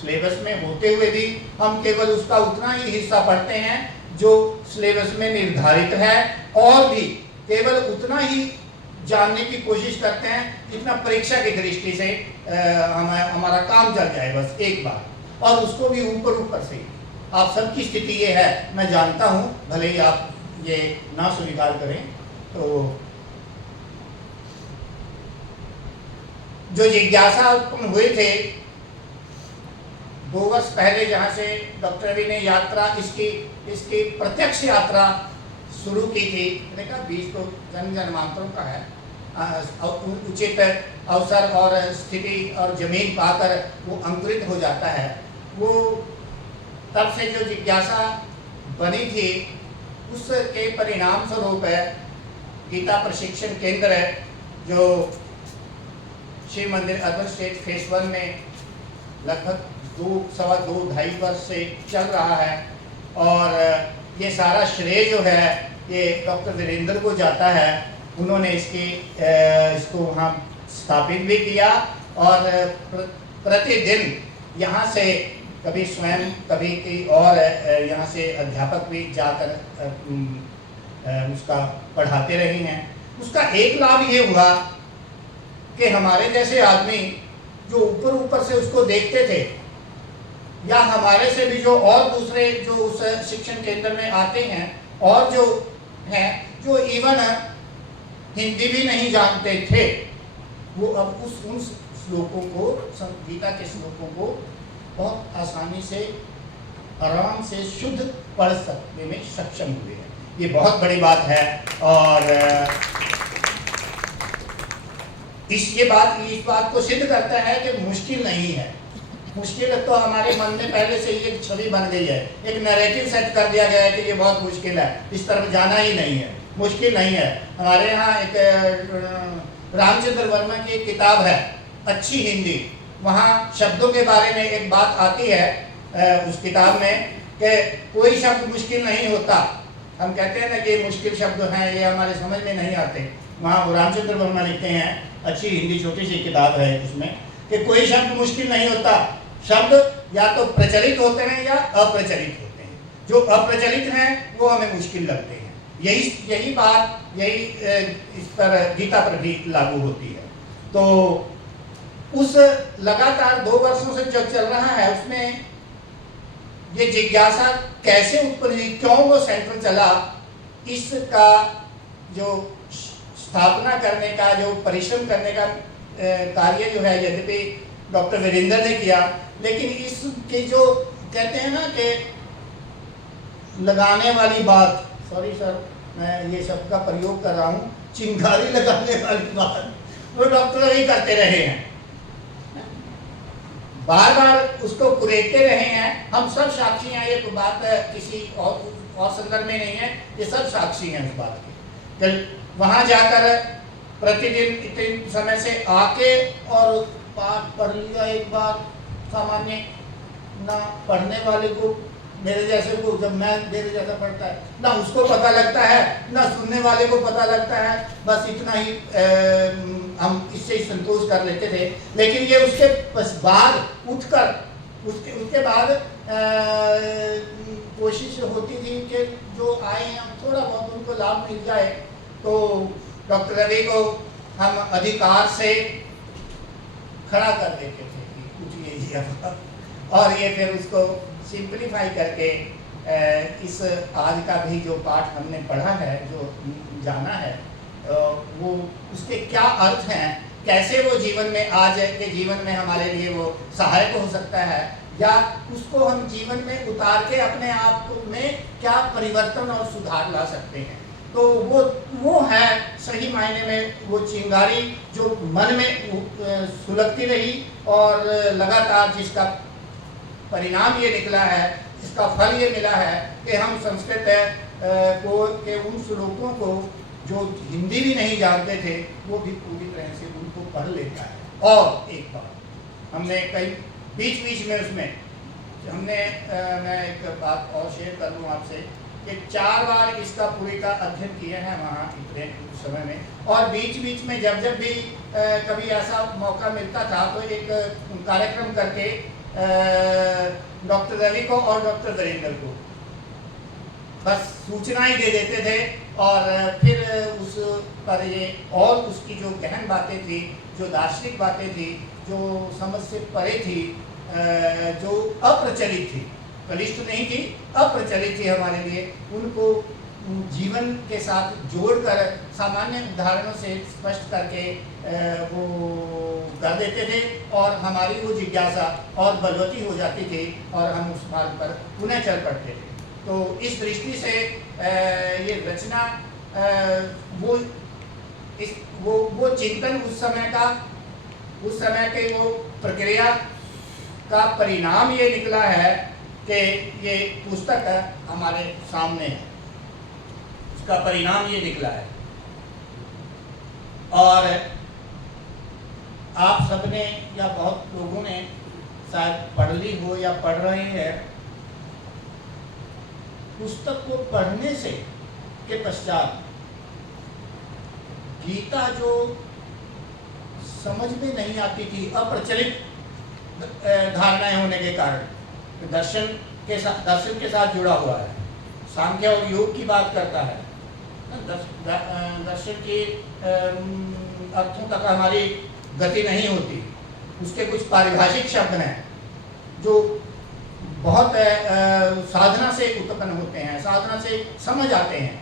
सिलेबस में होते हुए भी हम केवल उसका उतना ही हिस्सा पढ़ते हैं जो सिलेबस में निर्धारित है, और भी केवल उतना ही जानने की कोशिश करते हैं जितना परीक्षा की दृष्टि से हमारा काम चल जाए बस एक बार, और उसको भी ऊपर से। आप सबकी स्थिति ये है, मैं जानता हूँ, भले ही आप ये ना स्वीकार करें। तो जो जिज्ञासा उत्पन्न हुए थे 2 वर्ष पहले जहाँ से डॉक्टर रवि ने यात्रा इसकी प्रत्यक्ष यात्रा शुरू की थी। मैंने कहा बीज तो जन्म जन्मांतरों का है, उचित अवसर और स्थिति और जमीन पाकर वो अंकुरित हो जाता है। वो तब से जो जिज्ञासा बनी थी उसके परिणाम स्वरूप गीता प्रशिक्षण केंद्र है जो शिव मंदिर अर्बन स्टेट फेस 1 में लगभग 2.5 वर्ष से चल रहा है। और ये सारा श्रेय जो है ये डॉक्टर वीरेंद्र को जाता है। उन्होंने इसको वहाँ स्थापित भी किया और प्रतिदिन यहाँ से कभी स्वयं कभी कोई और यहाँ से अध्यापक भी जाकर उसका पढ़ाते रहे हैं। उसका एक लाभ ये हुआ कि हमारे जैसे आदमी जो ऊपर से उसको देखते थे या हमारे से भी जो और दूसरे जो उस शिक्षण केंद्र में आते हैं और जो हैं जो इवन हिंदी भी नहीं जानते थे, वो अब उन श्लोकों को, गीता के श्लोकों को बहुत आसानी से आराम से शुद्ध पढ़ सकने में सक्षम हुए हैं। ये बहुत बड़ी बात है। और इस बात को सिद्ध करता है कि मुश्किल नहीं है। मुश्किल तो हमारे मन में पहले से ही एक छवि बन गई है, एक नैरेटिव सेट कर दिया गया है कि ये बहुत मुश्किल है, इस तरफ जाना ही नहीं है, मुश्किल नहीं है। हमारे यहाँ एक रामचंद्र वर्मा की एक किताब है अच्छी हिंदी, वहाँ शब्दों के बारे में एक बात आती है उस किताब में कि कोई शब्द मुश्किल नहीं होता। हम कहते हैं ना कि मुश्किल शब्द हैं ये हमारे समझ में नहीं आते, वहाँ रामचंद्र वर्मा लिखते हैं, अच्छी हिंदी छोटी सी किताब है उसमें, कि कोई शब्द मुश्किल नहीं होता। शब्द या तो प्रचलित होते हैं या अप्रचलित होते हैं। जो अप्रचलित हैं वो हमें मुश्किल लगते हैं। यही बात इस पर गीता पर भी लागू होती है। तो उस लगातार 2 वर्षों से जो चल रहा है उसमें ये जिज्ञासा कैसे उत्पन्न हुई, क्यों वो सेंटर चला, इसका जो स्थापना करने का, जो परिश्रम करने का कार्य जो है यद्यपि डॉक्टर वीरेंद्र ने किया, लेकिन इसके जो कहते हैं ना कि लगाने वाली बात, सॉरी सर मैं ये शब्द का प्रयोग कर रहा हूँ, चिंगारी लगाने वाली बात वो डॉक्टर ही करते रहे हैं, बार बार उसको कुरेदते रहे हैं। हम सब साक्षी हैं, ये बात किसी और संदर्भ में नहीं है, ये सब साक्षी हैं उस बात के। वहाँ जाकर प्रतिदिन इतने समय से आके और पाठ पढ़ लिया एक बार, सामान्य ना पढ़ने वाले को, मेरे जैसे को, जब मैं मेरे जैसा पढ़ता है ना उसको पता लगता है ना सुनने वाले को पता लगता है, बस इतना ही हम इससे ही संतोष कर लेते थे। लेकिन ये उसके बाद उठकर उसके बाद कोशिश होती थी कि जो आए हैं थोड़ा बहुत उनको लाभ मिल जाए। तो डॉक्टर रवि को हम अधिकार से खड़ा कर देते थे कि उठिए जी अब, और ये फिर उसको सिंप्लीफाई करके इस आज का भी जो पाठ हमने पढ़ा है, जो जाना है, वो उसके क्या अर्थ हैं, कैसे वो जीवन में आज के जीवन में हमारे लिए वो सहायक हो सकता है, या उसको हम जीवन में उतार के अपने आप में क्या परिवर्तन और सुधार ला सकते हैं। तो वो है सही मायने में वो चिंगारी जो मन में सुलगती रही और लगातार जिसका परिणाम ये निकला है, इसका फल ये मिला है कि हम संस्कृत के उन श्लोकों को जो हिंदी भी नहीं जानते थे वो भी पूरी तरह से उनको पढ़ लेता है। और एक बात हमने कई बीच में उसमें हमने मैं एक बात और शेयर कर लूँ आपसे कि 4 बार इसका पूरी का अध्ययन किए हैं वहाँ इतने समय में, और बीच में जब भी कभी ऐसा मौका मिलता था तो एक कार्यक्रम करके डॉक्टर रवि को और डॉक्टर वीरेंद्र को बस सूचना ही दे देते थे, और फिर उस पर ये और उसकी जो गहन बातें थी, जो दार्शनिक बातें थी, जो समझ से परे थी, जो अप्रचलित थी, कलिष्ठ नहीं थी, अप्रचलित थी हमारे लिए, उनको जीवन के साथ जोड़कर सामान्य उदाहरणों से स्पष्ट करके वो कर देते थे और हमारी वो जिज्ञासा और बलवती हो जाती थी और हम उस मार्ग पर पुनः चल पड़ते थे। तो इस दृष्टि से ये रचना वो चिंतन उस समय के वो प्रक्रिया का परिणाम ये निकला है कि ये पुस्तक हमारे सामने है, उसका परिणाम ये निकला है। और आप सबने या बहुत लोगों ने शायद पढ़ ली हो या पढ़ रहे हैं। पुस्तक को पढ़ने से के पश्चात गीता जो समझ में नहीं आती थी, अप्रचलित धारणाएं होने के कारण, दर्शन के साथ जुड़ा हुआ है, सांख्य और योग की बात करता है, दर्शन के अर्थों तक हमारी गति नहीं होती, उसके कुछ पारिभाषिक शब्द हैं जो बहुत साधना से उत्पन्न होते हैं, साधना से समझ आते हैं,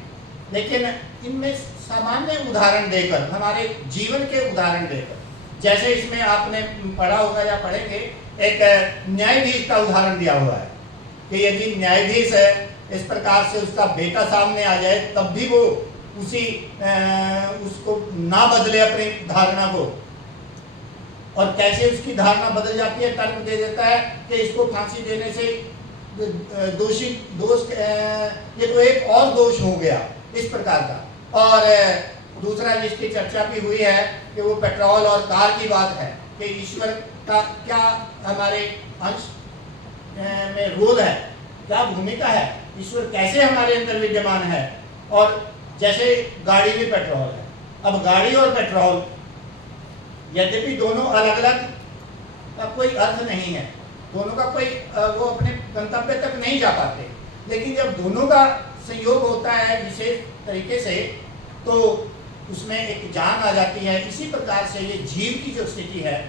लेकिन इनमें सामान्य उदाहरण देकर, हमारे जीवन के उदाहरण देकर, जैसे इसमें आपने पढ़ा होगा या पढ़ेंगे, एक न्यायाधीश का उदाहरण दिया हुआ है कि यदि न्यायाधीश है इस प्रकार से उसका बेटा सामने आ जाए तब भी वो उसको ना बदले अपनी धारणा को, और कैसे उसकी धारणा बदल जाती है, तर्क दे देता है कि इसको फांसी देने से दोष ये तो एक और दोष हो गया, इस प्रकार का। और दूसरा जिसकी चर्चा भी हुई है कि वो पेट्रोल और कार की बात है कि ईश्वर का क्या हमारे अंश में रोल है, क्या भूमिका है, ईश्वर कैसे हमारे अंदर विद्यमान है। और जैसे गाड़ी में पेट्रोल है, अब गाड़ी और पेट्रोल यद्यपि दोनों अलग अलग का कोई अर्थ नहीं है, दोनों का कोई वो अपने गंतव्य तक नहीं जा पाते, लेकिन जब दोनों का संयोग होता है विशेष तरीके से तो उसमें एक जान आ जाती है। इसी प्रकार से ये जीव की जो स्थिति है,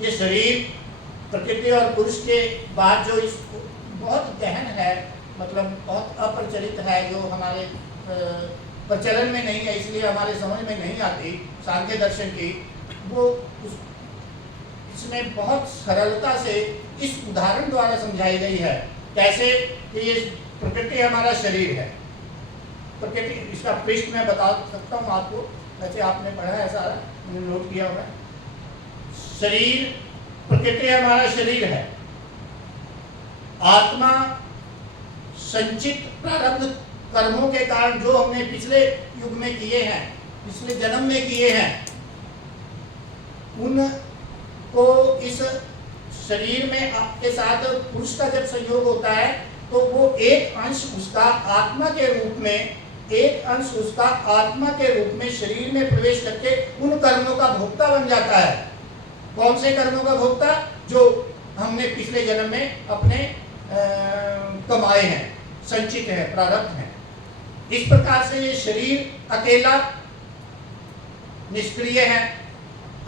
ये शरीर, प्रकृति और पुरुष के बाद जो इस बहुत गहन है, मतलब बहुत अप्रचलित है, जो हमारे प्रचलन में नहीं है, इसलिए हमारे समझ में नहीं आती सांख्य दर्शन की, वो इसमें बहुत सरलता से इस उदाहरण द्वारा समझाई गई है। कैसे कि ये प्रकृति हमारा शरीर है, प्रकृति, इसका पृष्ठ मैं बता सकता हूँ आपको, वैसे आपने पढ़ा है सारा, मैंने नोट किया हुआ है। शरीर, प्रकृति हमारा शरीर है, आत्मा संचित प्रारब्ध कर्मों के कारण जो हमने पिछले युग में किए हैं, पिछले जन्म में किए हैं, उनको इस शरीर में के साथ पुरुष का जब संयोग होता है तो वो एक अंश उसका आत्मा के रूप में, एक अंश उसका आत्मा के रूप में शरीर में प्रवेश करके उन कर्मों का भोक्ता बन जाता है। कौन से कर्मों का भोक्ता? जो हमने पिछले जन्म में अपने कमाए हैं, संचित हैं, प्रारब्ध हैं। इस प्रकार से ये शरीर अकेला निष्क्रिय है,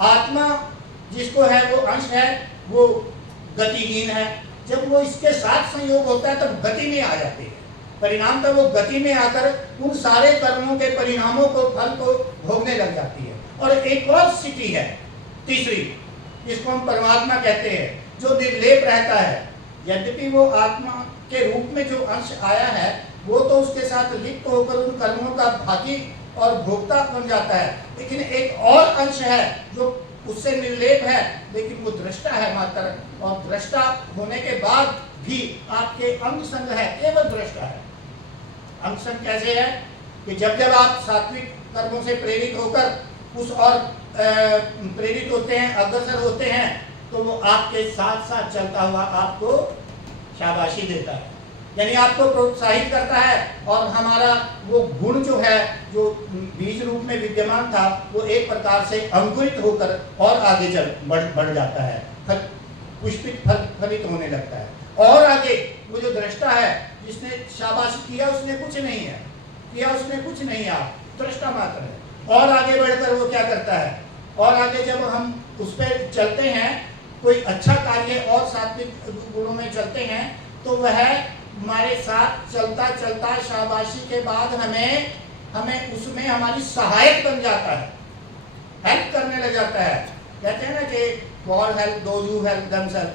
आत्मा जिसको है वो अंश है, वो गतिहीन है। जब वो इसके साथ संयोग होता है तब गति में आ जाती है, परिणाम तब वो गति में आकर उन सारे कर्मों के परिणामों को, फल को भोगने लग जाती है। और एक और स्थिति है तीसरी, जिसको हम परमात्मा कहते हैं, जो निर्लेप रहता है। यद्यपि वो आत्मा के रूप में जो अंश आया है वो तो उसके साथ लिप्त होकर उन कर्मों का भागी और भोक्ता बन जाता है, लेकिन एक और अंश है जो उससे निर्लेप है, लेकिन वो दृष्टा है मात्र, और दृष्टा होने के बाद भी आपके अंग संग है, केवल दृष्टा है। अंग संग कैसे है कि जब जब आप सात्विक कर्मों से प्रेरित होकर उस और प्रेरित होते हैं, अग्रसर होते हैं, तो वो आपके साथ साथ चलता हुआ आपको शाबाशी देता है, यानी आपको प्रोत्साहित करता है। और हमारा वो गुण जो है, जो बीज रूप में विद्यमान था, वो एक प्रकार से अंकुरित होकर और आगे बढ़ जाता है, पुष्पित फलित होने लगता है। और आगे वो जो दृष्टा है, जिसने शाबाशी किया उसने कुछ नहीं है, किया उसने कुछ नहीं है, दृष्टा मात्र है। और आगे बढ़कर वो क्या करता है, और आगे जब हम उस पर चलते हैं, कोई अच्छा कार्य और सात्विक गुणों में चलते हैं, तो वह हमारे साथ चलता चलता शाबाशी के बाद हमें उसमें हमारी सहायक बन जाता है, हेल्प करने लग जाता है। कहते हैं ना कि God help those who help themselves,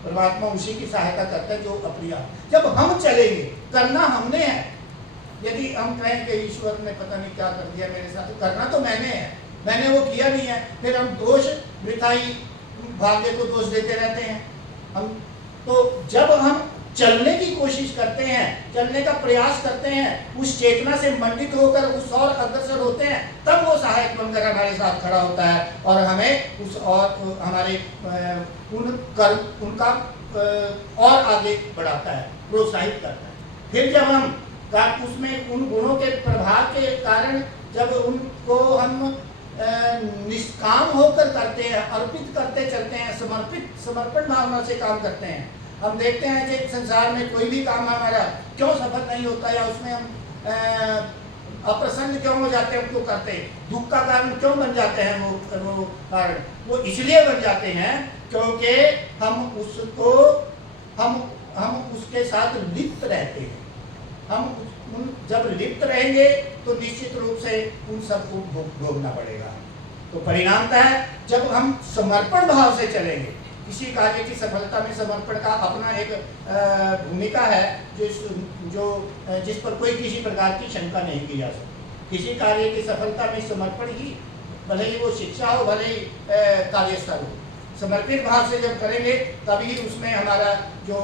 परमात्मा उसी की सहायता करता है जो अपनी आप। जब हम चलेंगे, करना हमने है। यदि हम कहें कि ईश्वर ने पता नहीं क्या कर दिया मेरे साथ, करना तो मैंने है, मैंने वो किया नहीं है, फिर हम दोष वृथाई भाग्य को दोष देते रहते हैं हम। तो जब हम चलने की कोशिश करते हैं, चलने का प्रयास करते हैं, उस चेतना से मंडित होकर उस और अग्रसर होते हैं, तब वो सहायक बनकर हमारे साथ खड़ा होता है और हमें उस और हमारे उन कर्म उनका और आगे बढ़ाता है, प्रोत्साहित करता है। फिर जब हम उसमें उन गुणों के प्रभाव के कारण जब उनको हम निष्काम होकर करते हैं, अर्पित करते चलते हैं, समर्पण भावना से काम करते हैं, हम देखते हैं कि संसार में कोई भी काम हमारा क्यों सफल नहीं होता या उसमें हम अप्रसन्न क्यों हो जाते हैं, उनको करते दुख का कारण क्यों बन जाते हैं, वो कारण वो इसलिए बन जाते हैं क्योंकि हम उसके साथ लिप्त रहते हैं। हम जब लिप्त रहेंगे तो निश्चित रूप से उन सबको भोगना पड़ेगा। तो परिणामतः जब हम समर्पण भाव से चलेंगे, किसी कार्य की सफलता में समर्पण का अपना एक भूमिका है जिस पर कोई किसी प्रकार की शंका नहीं की जा सकती। किसी कार्य की सफलता में समर्पण ही, भले ही वो शिक्षा हो, भले ही कार्यस्थल हो, समर्पित भाव से जब करेंगे तभी उसमें हमारा जो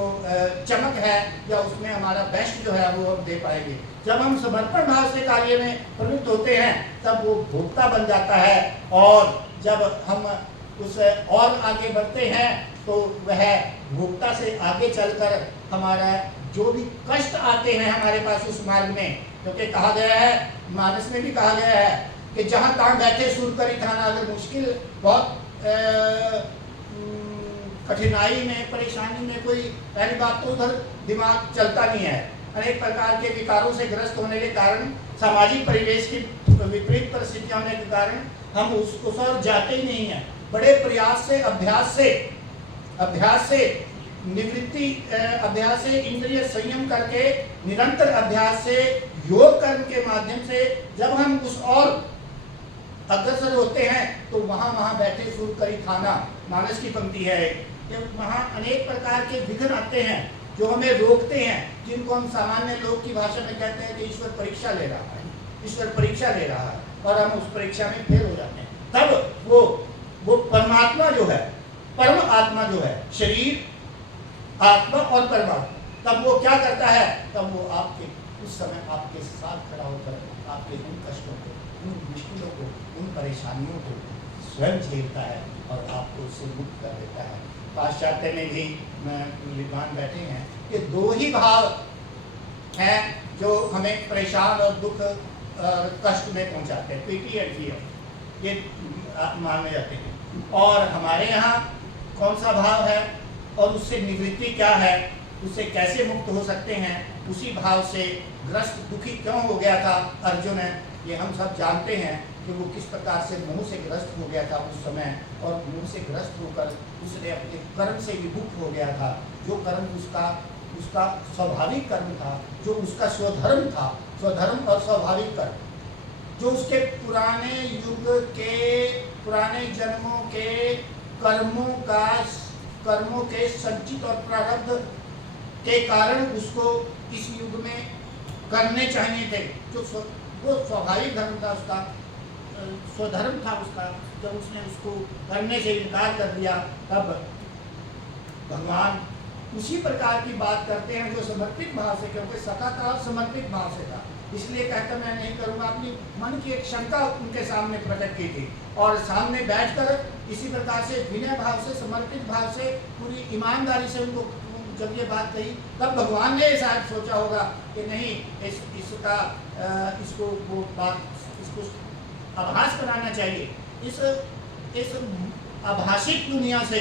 चमक है या उसमें हमारा बेस्ट जो है वो हम दे पाएंगे। जब हम समर्पण भाव से कार्य में प्रवृत्त होते हैं तब वो भोक्ता बन जाता है, और जब हम उस और आगे बढ़ते हैं तो वह भोक्ता से आगे चलकर हमारा जो भी कष्ट आते हैं हमारे पास उस मार्ग में, क्योंकि कहा गया है, मानस में भी कहा गया है कि जहाँ तहाँ बैठे सुर करी थाना। अगर मुश्किल बहुत कठिनाई में, परेशानी में कोई, पहली बात तो उधर दिमाग चलता नहीं है, अनेक प्रकार के विकारों से ग्रस्त होने के कारण, सामाजिक परिवेश की विपरीत परिस्थितियां होने के कारण हम उस ओर जाते ही नहीं है। बड़े प्रयास से, अभ्यास से निवृत्ति, अभ्यास से इंद्रिय संयम करके, निरंतर अभ्यास से, योग कर्म के माध्यम से जब हम उस और अग्रसर होते हैं तो वहाँ बैठे सुर करी थाना, मानस की पंक्ति है। वहाँ अनेक प्रकार के विघ्न आते हैं जो हमें रोकते हैं, जिनको हम सामान्य लोग की भाषा में कहते हैं कि ईश्वर परीक्षा ले रहा है, ईश्वर परीक्षा ले रहा है, और हम उस परीक्षा में फेल हो जाते हैं। तब वो परमात्मा जो है, परम आत्मा जो है, शरीर आत्मा और परमात्मा, तब वो क्या करता है, तब वो आपके उस समय आपके साथ खड़ा होकर आपके उन कष्टों को, उन मुश्किलों को, उन परेशानियों को स्वयं झेलता है और आपको उससे मुक्त कर देता है। पाश्चात्य में भी विद्वान बैठे हैं कि दो ही भाव हैं जो हमें परेशान और दुख कष्ट में पहुंचाते हैं, पीटी एंड फियर, ये माने जाते हैं। और हमारे यहाँ कौन सा भाव है और उससे निवृत्ति क्या है, उससे कैसे मुक्त हो सकते हैं, उसी भाव से ग्रस्त दुखी क्यों हो गया था अर्जुन, ये हम सब जानते हैं कि वो किस प्रकार से मोह से ग्रस्त हो गया था उस समय, और मोह से ग्रस्त होकर उसने अपने कर्म से विमुख हो गया था। जो कर्म उसका स्वाभाविक कर्म था, जो उसका स्वधर्म था, स्वधर्म और स्वाभाविक कर्म, जो उसके पुराने युग के, पुराने जन्मों के कर्मों के संचित और प्रारब्ध के कारण उसको इस युग में करने चाहिए थे, जो वो स्वाभाविक धर्म था, उसका स्वधर्म था उसका, जब उसने उसको करने से इनकार कर दिया, तब भगवान उसी प्रकार की बात करते हैं जो समर्पित भाव से, क्योंकि सका था और समर्पित भाव से था, इसलिए कहता मैं नहीं करूँगा। अपनी मन की एक शंका उनके सामने प्रकट की थी, और सामने बैठकर इसी प्रकार से विनय भाव से, समर्पित भाव से, पूरी ईमानदारी से उनको जब ये बात कही, तब भगवान ने शायद सोचा होगा कि नहीं, इसको वो बात, इसको आभास बनाना चाहिए। इस आभासिक दुनिया से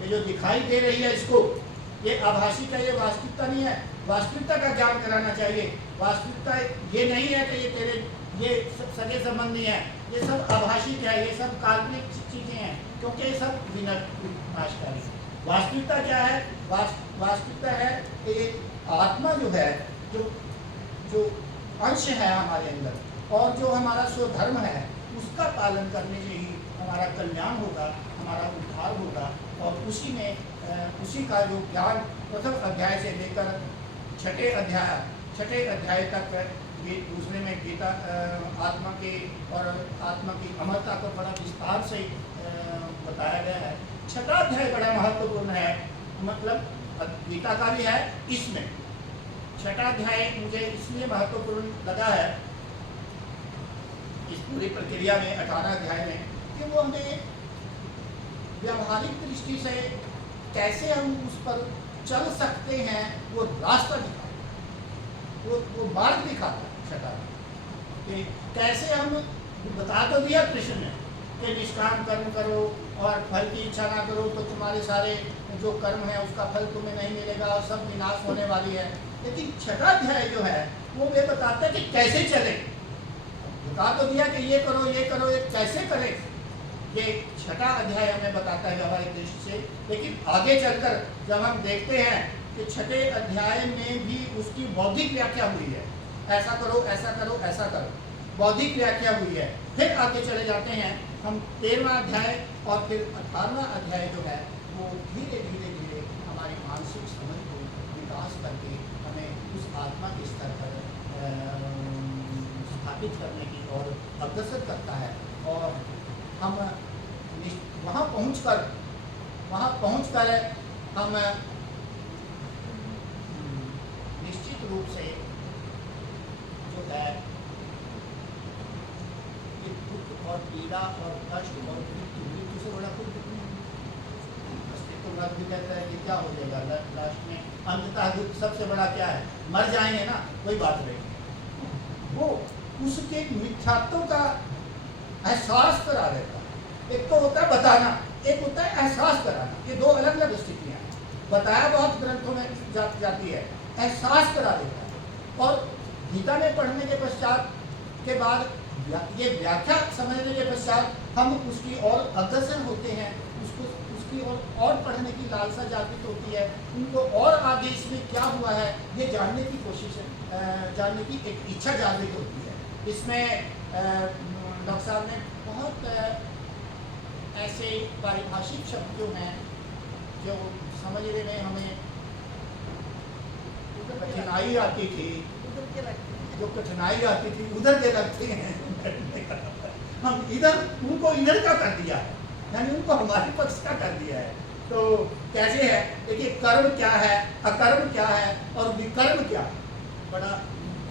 ये जो दिखाई दे रही है, इसको, ये आभासिक है, ये वास्तविकता नहीं है, वास्तविकता का ज्ञान कराना चाहिए। वास्तविकता ये नहीं है कि ये तेरे ये सगे संबंधी हैं, ये सब आभासिक है, ये सब काल्पनिक चीजें हैं, क्योंकि ये सब विनाशकारी। वास्तविकता क्या है? वास्तविकता है कि आत्मा जो है, जो जो अंश है हमारे अंदर और जो हमारा स्वधर्म है, उसका पालन करने से ही हमारा कल्याण होगा, हमारा उद्धार होगा। और उसी में उसी का जो ज्ञान प्रथम अध्याय से लेकर छठे अध्याय तक दूसरे में गीता आत्मा के और आत्मा की अमरता को बड़ा विस्तार से बताया गया है। छठा अध्याय बड़ा महत्वपूर्ण है, मतलब गीता का भी है। इसमें छठा अध्याय मुझे इसलिए महत्वपूर्ण लगा है इस पूरी प्रक्रिया में, 18 अध्याय में, कि वो हमें व्यावहारिक दृष्टि से कैसे हम उस पर चल सकते हैं वो रास्ता दिखाता, वो मार्ग दिखाता है छठा, कि कैसे हम, बता तो दिया कृष्ण ने कि निष्काम कर्म करो और फल की इच्छा ना करो तो तुम्हारे सारे जो कर्म है उसका फल तुम्हें नहीं मिलेगा और सब विनाश होने वाली है। लेकिन छठा अध्याय जो है वो ये बताता है कि कैसे चले। बता तो दिया कि ये करो ये कैसे करें, ये छठा अध्याय हमें बताता है व्यावहारिक दृष्टि से। लेकिन आगे चलकर जब हम देखते हैं कि छठे अध्याय में भी उसकी बौद्धिक व्याख्या हुई है, ऐसा करो ऐसा करो ऐसा करो, बौद्धिक व्याख्या हुई है। फिर आगे चले जाते हैं हम 13वां अध्याय और फिर 18वां अध्याय जो है वो धीरे धीरे धीरे हमारी मानसिक समझ को विकास करके हमें उस आत्मा के स्तर पर स्थापित करने की ओर अग्रसर करता है। और हम वहाँ पहुँचकर हम निश्चित रूप से जो है दुख और पीड़ा और कष्ट और मृत्यु से बड़ा कुछ अस्तित्व मत भी कहता है कि क्या हो जाएगा लास्ट में, अंततः दुख सबसे बड़ा क्या है, मर जाएंगे ना, कोई बात नहीं। वो उसके मिथ्यात्व का एहसास करा देता है। एक तो होता है बताना, एक होता है एहसास कराना, ये दो अलग अलग स्थितियाँ हैं। बताया बहुत ग्रंथों में जाती है, एहसास करा देता है। और गीता में पढ़ने के पश्चात के बाद ये व्याख्या समझने के पश्चात हम उसकी ओर अग्रसर होते हैं, उसकी और पढ़ने की लालसा जागृत होती है, उनको और आगे इसमें क्या हुआ है ये जानने की कोशिश, जानने की एक इच्छा जागृत होती है। इसमें डॉक्टर साहब ने बहुत ऐसे पारिभाषिक शब्द जो हैं जो समझने में हमें कठिनाई आती थी, जो कठिनाई आती थी उधर के लगते हैं हम इधर उनको इधर का कर दिया है, यानी उनको हमारे पक्ष का कर दिया है। तो कैसे है, देखिए कर्म क्या है, अकर्म क्या है और विकर्म क्या है, बड़ा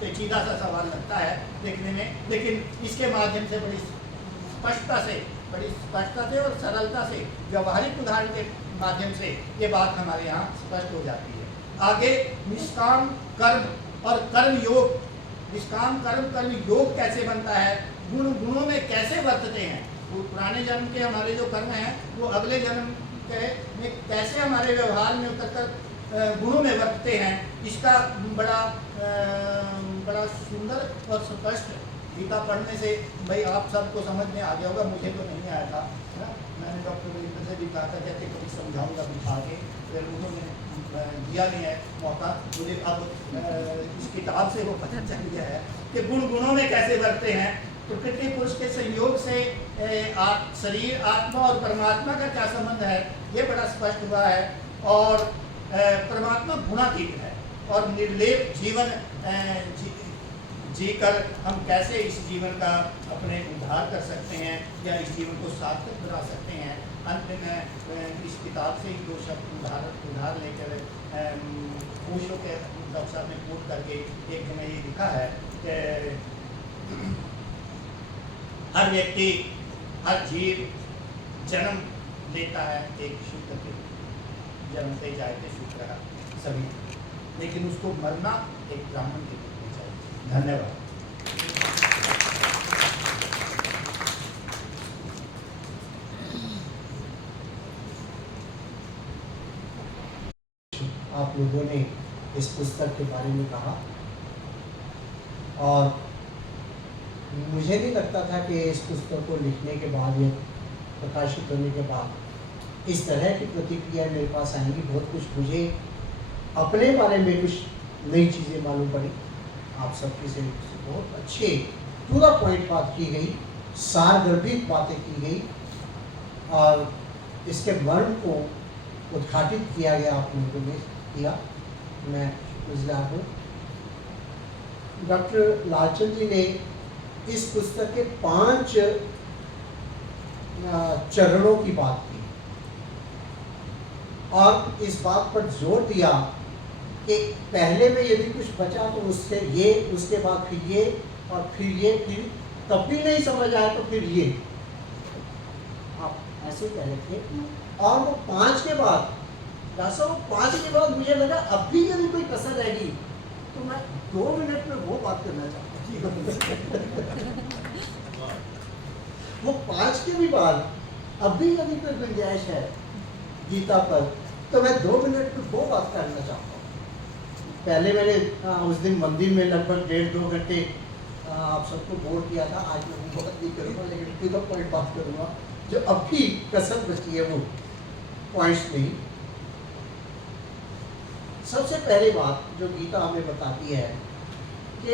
पेचीदा सा सवाल लगता है देखने में, लेकिन इसके माध्यम से बड़ी स्पष्टता से और सरलता से व्यवहारिक उदाहरण के माध्यम से ये बात हमारे यहाँ स्पष्ट हो जाती है। आगे निष्काम कर्म और कर्म योग, निष्काम कर्म योग कैसे बनता है, गुणों में कैसे वर्तते हैं, वो पुराने जन्म के हमारे जो कर्म हैं वो अगले जन्म के में कैसे हमारे व्यवहार में उतरकर गुणों में वर्तते हैं, इसका बड़ा सुंदर और स्पष्ट गीता पढ़ने से भाई आप सबको समझ में आ गया होगा, मुझे तो नहीं आया था, है ना। मैंने डॉक्टर रविंद्र से भी कहा था कहते कभी समझाऊंगा बिठा के, फिर उन्होंने दिया नहीं है मौका मुझे। अब इस किताब से वो पता चल गया है कि गुणों में कैसे वर्तते हैं। प्रकृति पुरुष के संयोग से शरीर, आत्मा और परमात्मा का क्या संबंध है ये बड़ा स्पष्ट हुआ है। और परमात्मा गुणातीत है और निर्लेप जीवन जीकर हम कैसे इस जीवन का अपने उद्धार कर सकते हैं या इस जीवन को सार्थक बना सकते हैं। अंत में इस किताब से ही दो शब्द उधार लेकर ओशो के डॉक्टर साहब ने कोट करके एक जगह ये लिखा है कि हर व्यक्ति, हर जीव जन्म लेता है एक शूद्र के, जन्मते जाते शूद्र रहा सभी, लेकिन उसको मरना एक ब्राह्मण के रूप में चाहिए। धन्यवाद। आप लोगों ने इस पुस्तक के बारे में कहा और मुझे भी लगता था कि इस पुस्तक को लिखने के बाद या प्रकाशित होने के बाद इस तरह की प्रतिक्रिया मेरे पास आएंगी। बहुत कुछ मुझे अपने बारे में कुछ नई चीज़ें मालूम पड़ी। आप सबकी से बहुत अच्छे टू द पॉइंट बात की गई, सारगर्भित बातें की गई और इसके मर्म को उद्घाटित किया गया, आप लोगों ने किया। मैं गुज़ार हूँ। डॉक्टर लालचंद जी ने इस पुस्तक के 5 चरणों की बात की और इस बात पर जोर दिया कि पहले में यदि कुछ बचा तो उससे ये, उसके बाद फिर ये और फिर ये, फिर तब भी नहीं समझ आया तो फिर ये, आप ऐसे कह रहे थे। और वो 5 के बाद, डॉक्टर साहब 5 के बाद मुझे लगा अब भी यदि कोई कसर रहेगी तो मैं 2 मिनट में वो बात करना चाहता हूँ। वो 5 के भी बाद अब भी यदि कोई गुंजाइश है गीता पर तो मैं 2 मिनट में वो बात करना चाहता हूँ। पहले मैंने उस दिन मंदिर में लगभग 1.5-2 घंटे आप सबको बोर किया था। आज मैं वो बात नहीं करूँगा, लेकिन टू द पॉइंट बात करूँगा जो अब भी कसर बची है, वो पॉइंट्स नहीं। सबसे पहली बात जो गीता हमें बताती है कि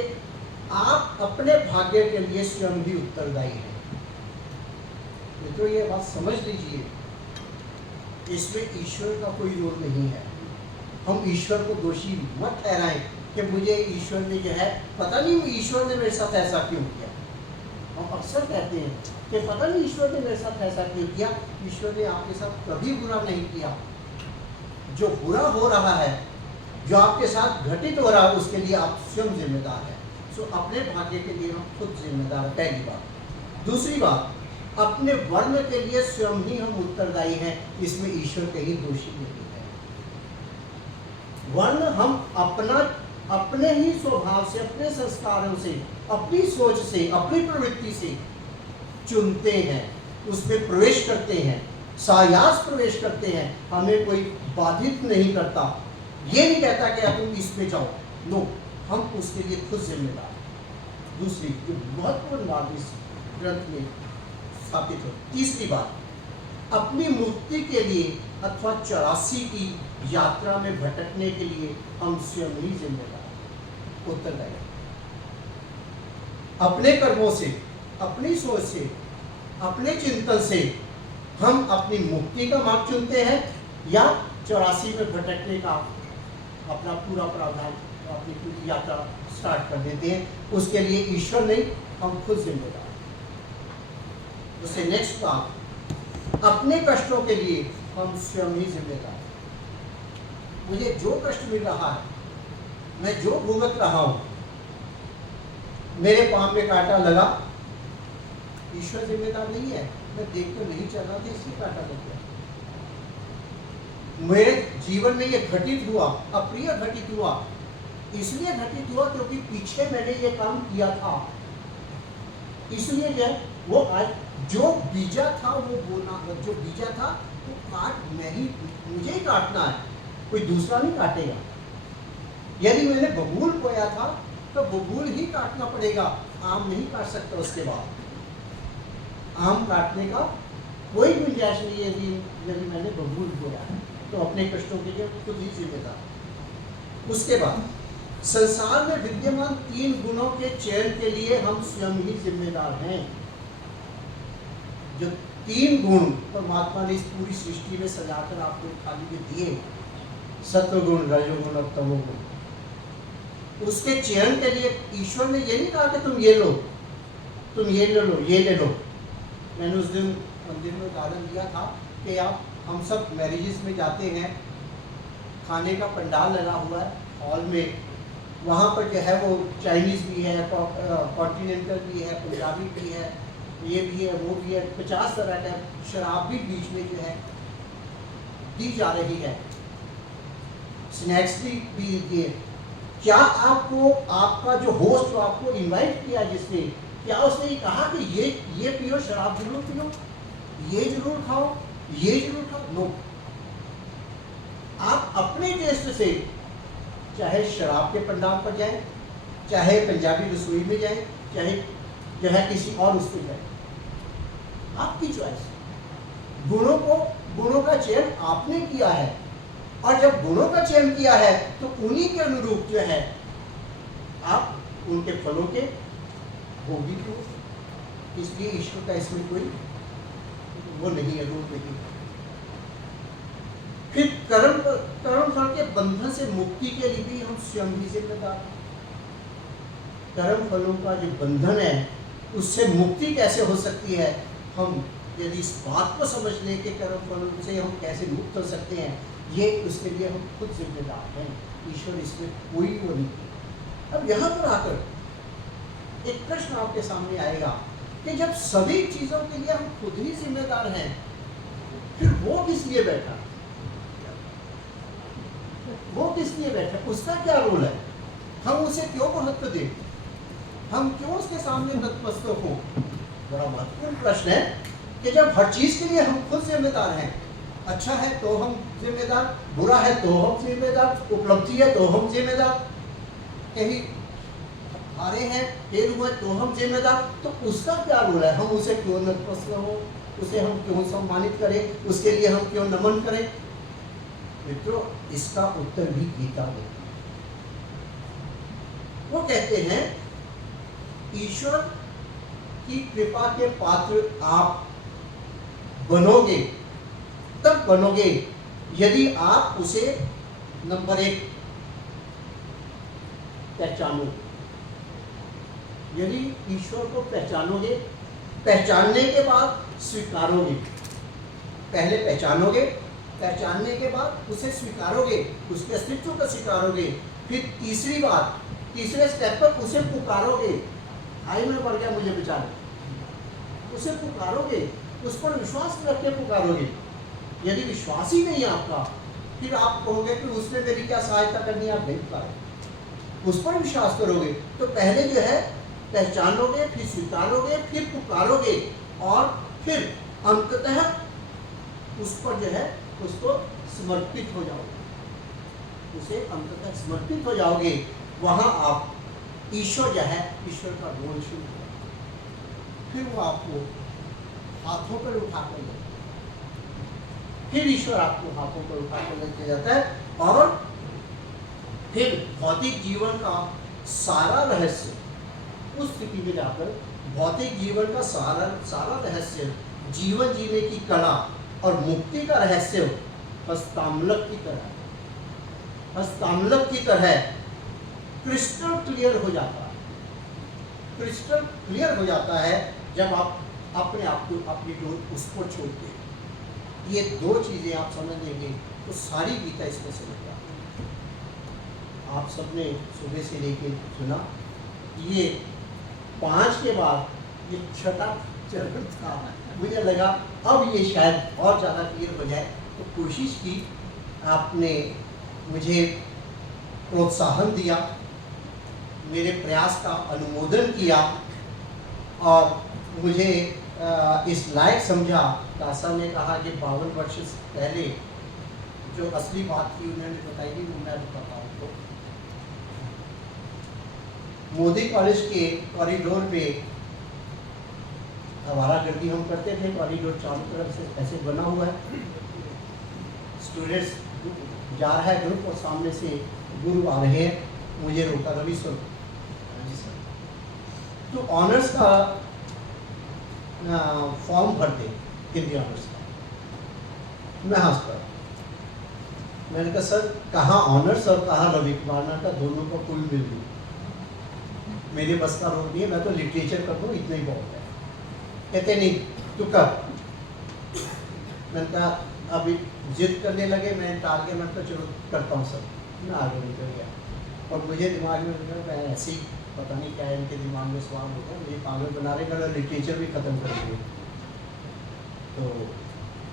आप अपने भाग्य के लिए स्वयं भी उत्तरदायी हैं। तो ये बात समझ लीजिए, इसमें ईश्वर का कोई रोल नहीं है। हम ईश्वर को दोषी मत ठहराएं कि मुझे ईश्वर ने जो है, पता नहीं ईश्वर ने मेरे साथ ऐसा क्यों किया। हम अक्सर कहते हैं कि पता नहीं ईश्वर ने मेरे साथ ऐसा क्यों किया। ईश्वर ने आपके साथ कभी बुरा नहीं किया। जो बुरा हो रहा है, जो आपके साथ घटित हो रहा है, उसके लिए आप स्वयं जिम्मेदार हैं। सो अपने भाग्य के लिए हम खुद जिम्मेदार हैं, पहली बात। दूसरी बात, अपने वर्ण के लिए स्वयं ही हम उत्तरदायी हैं, इसमें ईश्वर कहीं दोषी नहीं है। वर्ण हम अपने ही स्वभाव से, अपने संस्कारों से, अपनी सोच से, अपनी प्रवृत्ति से चुनते हैं, उसमें प्रवेश करते हैं, सायास प्रवेश करते हैं। हमें कोई बाधित नहीं करता, ये नहीं कहता कि तुम इसमें जाओ, नो, हम उसके लिए खुद जिम्मेदार। दूसरी जो महत्वपूर्ण बात इस ग्रंथ में स्थापित हो। तीसरी बात, अपनी मुक्ति के लिए अथवा 84 की यात्रा में भटकने के लिए हम स्वयं ही जिम्मेदार, उत्तरदायी। अपने कर्मों से, अपनी सोच से, अपने चिंतन से हम अपनी मुक्ति का मार्ग चुनते हैं या 84 में भटकने का अपना पूरा प्रावधान, अपनी पूरी यात्रा स्टार्ट कर देते हैं। उसके लिए ईश्वर नहीं, हम खुद जिम्मेदार। उससे नेक्स्ट बात, अपने कष्टों के लिए हम स्वयं ही जिम्मेदार। मुझे जो कष्ट मिल रहा है, मैं जो भुगत रहा हूं, मेरे पांव में कांटा लगा, ईश्वर जिम्मेदार नहीं है। मैं देख कर नहीं चल रहा था, इसलिए कांटा लग गया। मेरे जीवन में ये घटित हुआ, अप्रिय घटित हुआ, इसलिए घटित हुआ क्योंकि पीछे मैंने ये काम किया था। इसलिए जो वो आज जो बीजा था वो बोना, जो बीजा था वो काट नहीं, मुझे ही काटना है, कोई दूसरा नहीं काटेगा। यदि मैंने बबूल बोया था तो बबूल ही काटना पड़ेगा, आम नहीं काट सकता। उसके बाद आम काटने का कोई गुंजाइश नहीं है। यदि मैंने बबूल बोया है तो अपने कष्टों के लिए खुद ही जिम्मेदार। उसके बाद संसार में विद्यमान 3 गुणों के चयन के लिए हम स्वयं ही जिम्मेदार हैं। जो 3 गुण परमात्मा ने इस पूरी सृष्टि में सजाकर आपको खाली में दिए, सत्वगुण, रजोगुण और तमोगुण, उसके चयन के लिए ईश्वर ने ये नहीं कहा कि तुम ये लो, तुम ये ले लो, ये ले लो। मैंने उस दिन मंदिर में उदाहरण दिया था कि आप, हम सब मैरिजेस में जाते हैं, खाने का पंडाल लगा हुआ है हॉल में, वहाँ पर जो है वो चाइनीज़ भी है, कॉन्टिनेंटल भी है, पंजाबी भी है, ये भी है, वो भी है, 50 तरह का शराब भी बीच में जो है दी जा रही है, स्नैक्स भी दिए। क्या आपको आपका जो होस्ट जो आपको इनवाइट किया जिसने, क्या उसने ये कहा कि ये पियो, शराब जरूर पियो, ये जरूर खाओ, ये जरूर खाओ? नो। आप अपने टेस्ट से चाहे शराब के पंडाल पर जाए, चाहे पंजाबी रसोई में जाए, चाहे जो है किसी और उस पर जाए, आपकी चॉइस। गुणों का चयन आपने किया है और जब गुणों का चयन किया है तो उन्हीं के अनुरूप जो है आप उनके फलों के भोगी हो। इसलिए ईश्वर का इसमें कोई वो नहीं है, रूप नहीं। फिर कर्म फल के बंधन से मुक्ति के लिए भी हम स्वयं ही जिम्मेदार हैं। कर्म फलों का जो बंधन है उससे मुक्ति कैसे हो सकती है, हम यदि इस बात को समझ लें कि कर्म फलों से हम कैसे मुक्त हो सकते हैं, ये उसके लिए हम खुद जिम्मेदार हैं। ईश्वर इसमें कोई वो नहीं। अब यहाँ पर आकर एक प्रश्न आपके सामने आएगा कि जब सभी चीजों के लिए हम खुद ही जिम्मेदार हैं, फिर वो किस लिए बैठा, वो किस लिए बैठा, उसका क्या रोल है, हम उसे क्यों महत्व दें, हम क्यों उसके सामने नतमस्तक हो। बड़ा महत्वपूर्ण प्रश्न है कि जब हर चीज के लिए हम खुद जिम्मेदार हैं, अच्छा है तो हम जिम्मेदार, बुरा है तो हम जिम्मेदार, उपलब्धि है तो हम जिम्मेदार, कहीं हारे हैं, फेल हुए तो हम जिम्मेदार, तो उसका क्या रोल है, हम उसे क्यों नतमस्तक हो, उसे हम क्यों सम्मानित करें, उसके लिए हम क्यों नमन करें। मित्रों, इसका उत्तर भी गीता देती है। वो कहते हैं ईश्वर की कृपा के पात्र आप बनोगे, तब बनोगे यदि आप उसे नंबर 1 पहचानो। यदि ईश्वर को पहचानोगे, पहचानने के बाद स्वीकारोगे, पहले पहचानोगे, पहचानने के बाद उसे स्वीकारोगे, उसके अस्तित्व को स्वीकारोगे, फिर तीसरी बात, तीसरे स्टेप पर उसे पुकारोगे, आई में पड़ गया मुझे बेचारे, उसे पुकारोगे, उस पर विश्वास रख के पुकारोगे। यदि विश्वास ही नहीं है आपका, फिर आप कहोगे कि उसने मेरी क्या सहायता करनी, आप नहीं पाए, उस पर विश्वास करोगे। तो पहले जो है पहचानोगे, फिर स्वीकारोगे, फिर पुकारोगे, और फिर अंततः उस पर जो है उसको समर्पित हो जाओगे, उसे अंततः समर्पित हो जाओगे। वहां आप ईश्वर जो है, ईश्वर का रोल शुरू होगा, फिर वो आपको हाथों पर उठा कर ले, फिर ईश्वर आपको हाथों पर उठा कर लेके जाता है, और फिर भौतिक जीवन का सारा रहस्य, उस स्थिति में जाकर भौतिक जीवन का सारा रहस्य, जीवन जीने की कला और मुक्ति का रहस्य हस्तामलक की तरह, हस्तामलक की तरह क्रिस्टल क्लियर हो जाता है, क्रिस्टल क्लियर हो जाता है जब आप अपने आप को, अपनी डोर उस पर छोड़ते हैं। ये दो चीजें आप समझ लेंगे तो सारी गीता इसमें से लग जाती है। आप सबने सुबह से लेके सुना, ये 5 के बाद ये छठा चरण था। मुझे लगा अब ये शायद और ज़्यादा क्लियर हो जाए, तो कोशिश की, आपने मुझे प्रोत्साहन दिया, मेरे प्रयास का अनुमोदन किया, और मुझे इस लायक समझा। दासा ने कहा कि 52 वर्ष पहले जो असली बात थी उन्होंने बताई थी, वो मैं बताता हूँ। तो मोदी कॉलेज के कॉरिडोर पे आवारागर्दी हम करते थे, कॉरिडोर चारों तरफ से ऐसे बना हुआ है, स्टूडेंट्स जा रहा है ग्रुप, और सामने से गुरु आ रहे हैं, मुझे रोका, रवि सर, तो ऑनर्स का फॉर्म भरते, हिंदी ऑनर्स का। मैं हंस पड़ा, मैंने कहा सर कहाँ ऑनर्स और कहाँ रवि कुमार का, दोनों का कुल मिल गई, मेरे बस का रोल नहीं है, मैं तो लिटरेचर कर दूँ, इतना ही बहुत है। कहते नहीं तू कर, मैंने कहा अभी जिद करने लगे, मैं टाल के, मैं तो चलो करता हूँ सर, मैं आगे निकल गया। और मुझे दिमाग में मैं ऐसे ही, पता नहीं क्या है इनके दिमाग में सवाल होता है, मुझे पागल बना रहे, मैंने लिटरेचर भी ख़त्म कर दिए। तो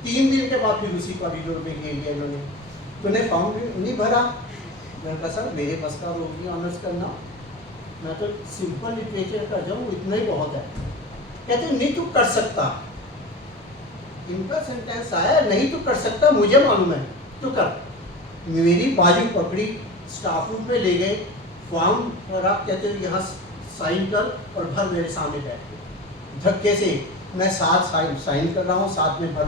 3 दिन के बाद फिर उसी कॉरिडोर में ले लिया इन्होंने, तूने फॉर्म भी नहीं भरा। मैंने कहा सर मेरे बस का रोल नहीं ऑनर्स करना, मैं तो सिंपल लिटरेचर कर जाऊँ, इतना ही बहुत है। कहते नहीं तू कर सकता, इनका सेंटेंस आया, नहीं तू कर सकता, मुझे मालूम है, तू कर। मेरी बाजू पकड़ी, स्टाफ रूम में ले गए, फॉर्म भरा, कहते यहाँ साइन कर और भर, मेरे सामने बैठ के धक्के से मैं साथ साइन कर रहा हूँ, साथ में भर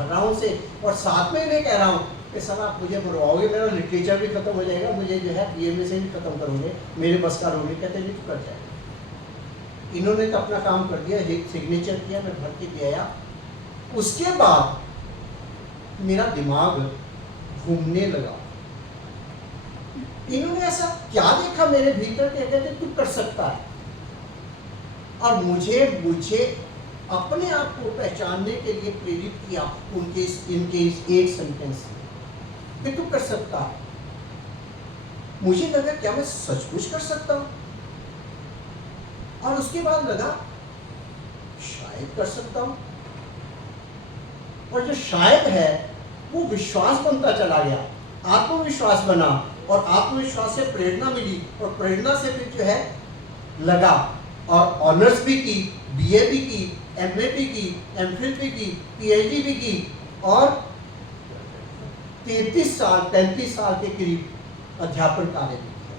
रहा हूँ से, और साथ में मैं कह रहा हूँ कि सर आप मुझे मरवाओगे, मेरा लिटरेचर भी खत्म हो जाएगा, मुझे जो है बीएमए से भी खत्म करोगे, मेरे बस का रोगे। कहते नहीं तो कर जाएगा। इन्होंने तो अपना काम कर दिया, एक सिग्नेचर किया, मैं भर के दे आया। उसके बाद मेरा दिमाग घूमने लगा। इन्होंने ऐसा क्या देखा मेरे भीतर के कहते तू कर सकता है, और मुझे अपने आप को पहचानने के लिए प्रेरित किया इनके इस एक सेंटेंस से कि तू कर सकता है। मुझे लगा क्या मैं सचमुच कर सकता हूं, और उसके बाद लगा शायद कर सकता हूं, और जो शायद है वो विश्वास बनता चला गया, आत्मविश्वास बना, और आत्मविश्वास से प्रेरणा मिली, और प्रेरणा से फिर जो है लगा, और ऑनर्स भी की, बीए भी की, एमए भी की, एमफिल भी की, पीएचडी भी की, और 33 साल के करीब अध्यापन कार्य भी किया।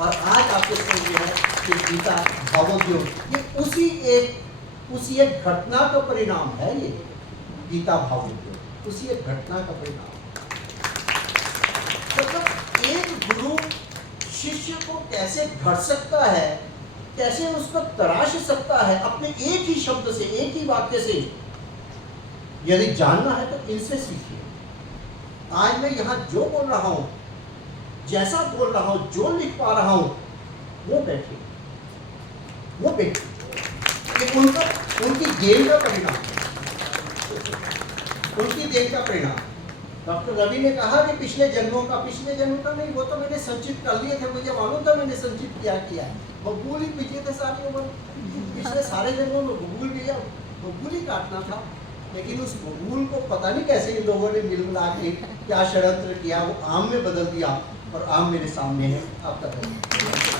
और आज आपके सामने जो है कि गीता भावोद्योग ये उसी एक घटना का परिणाम है। ये गीता भावोद्योग उसी एक घटना का परिणाम। मतलब एक गुरु शिष्य को कैसे घड़ सकता है, कैसे उसको तराश सकता है अपने एक ही शब्द से, एक ही वाक्य से। यदि जानना है तो इनसे सीखिए। आज मैं यहाँ जो बोल रहा हूँ, जैसा बोल रहा हूँ, जो लिख पा रहा हूँ, वो बैठे ये उनकी देन का परिणाम, उनकी देन का परिणाम। डॉक्टर रवि ने कहा कि पिछले जन्मों का नहीं, वो तो मैंने संचित कर लिए थे, मुझे मालूम था मैंने संचित क्या किया है। बबूल ही पीछे थे सारी उम्र, पिछले सारे जन्मों में बबूल ही काटना था। लेकिन उस बबूल को पता नहीं कैसे इन लोगों ने मिल मिला के क्या षड्यंत्र किया, वो आम में बदल दिया, और आम मेरे सामने है। आपका धन्यवाद।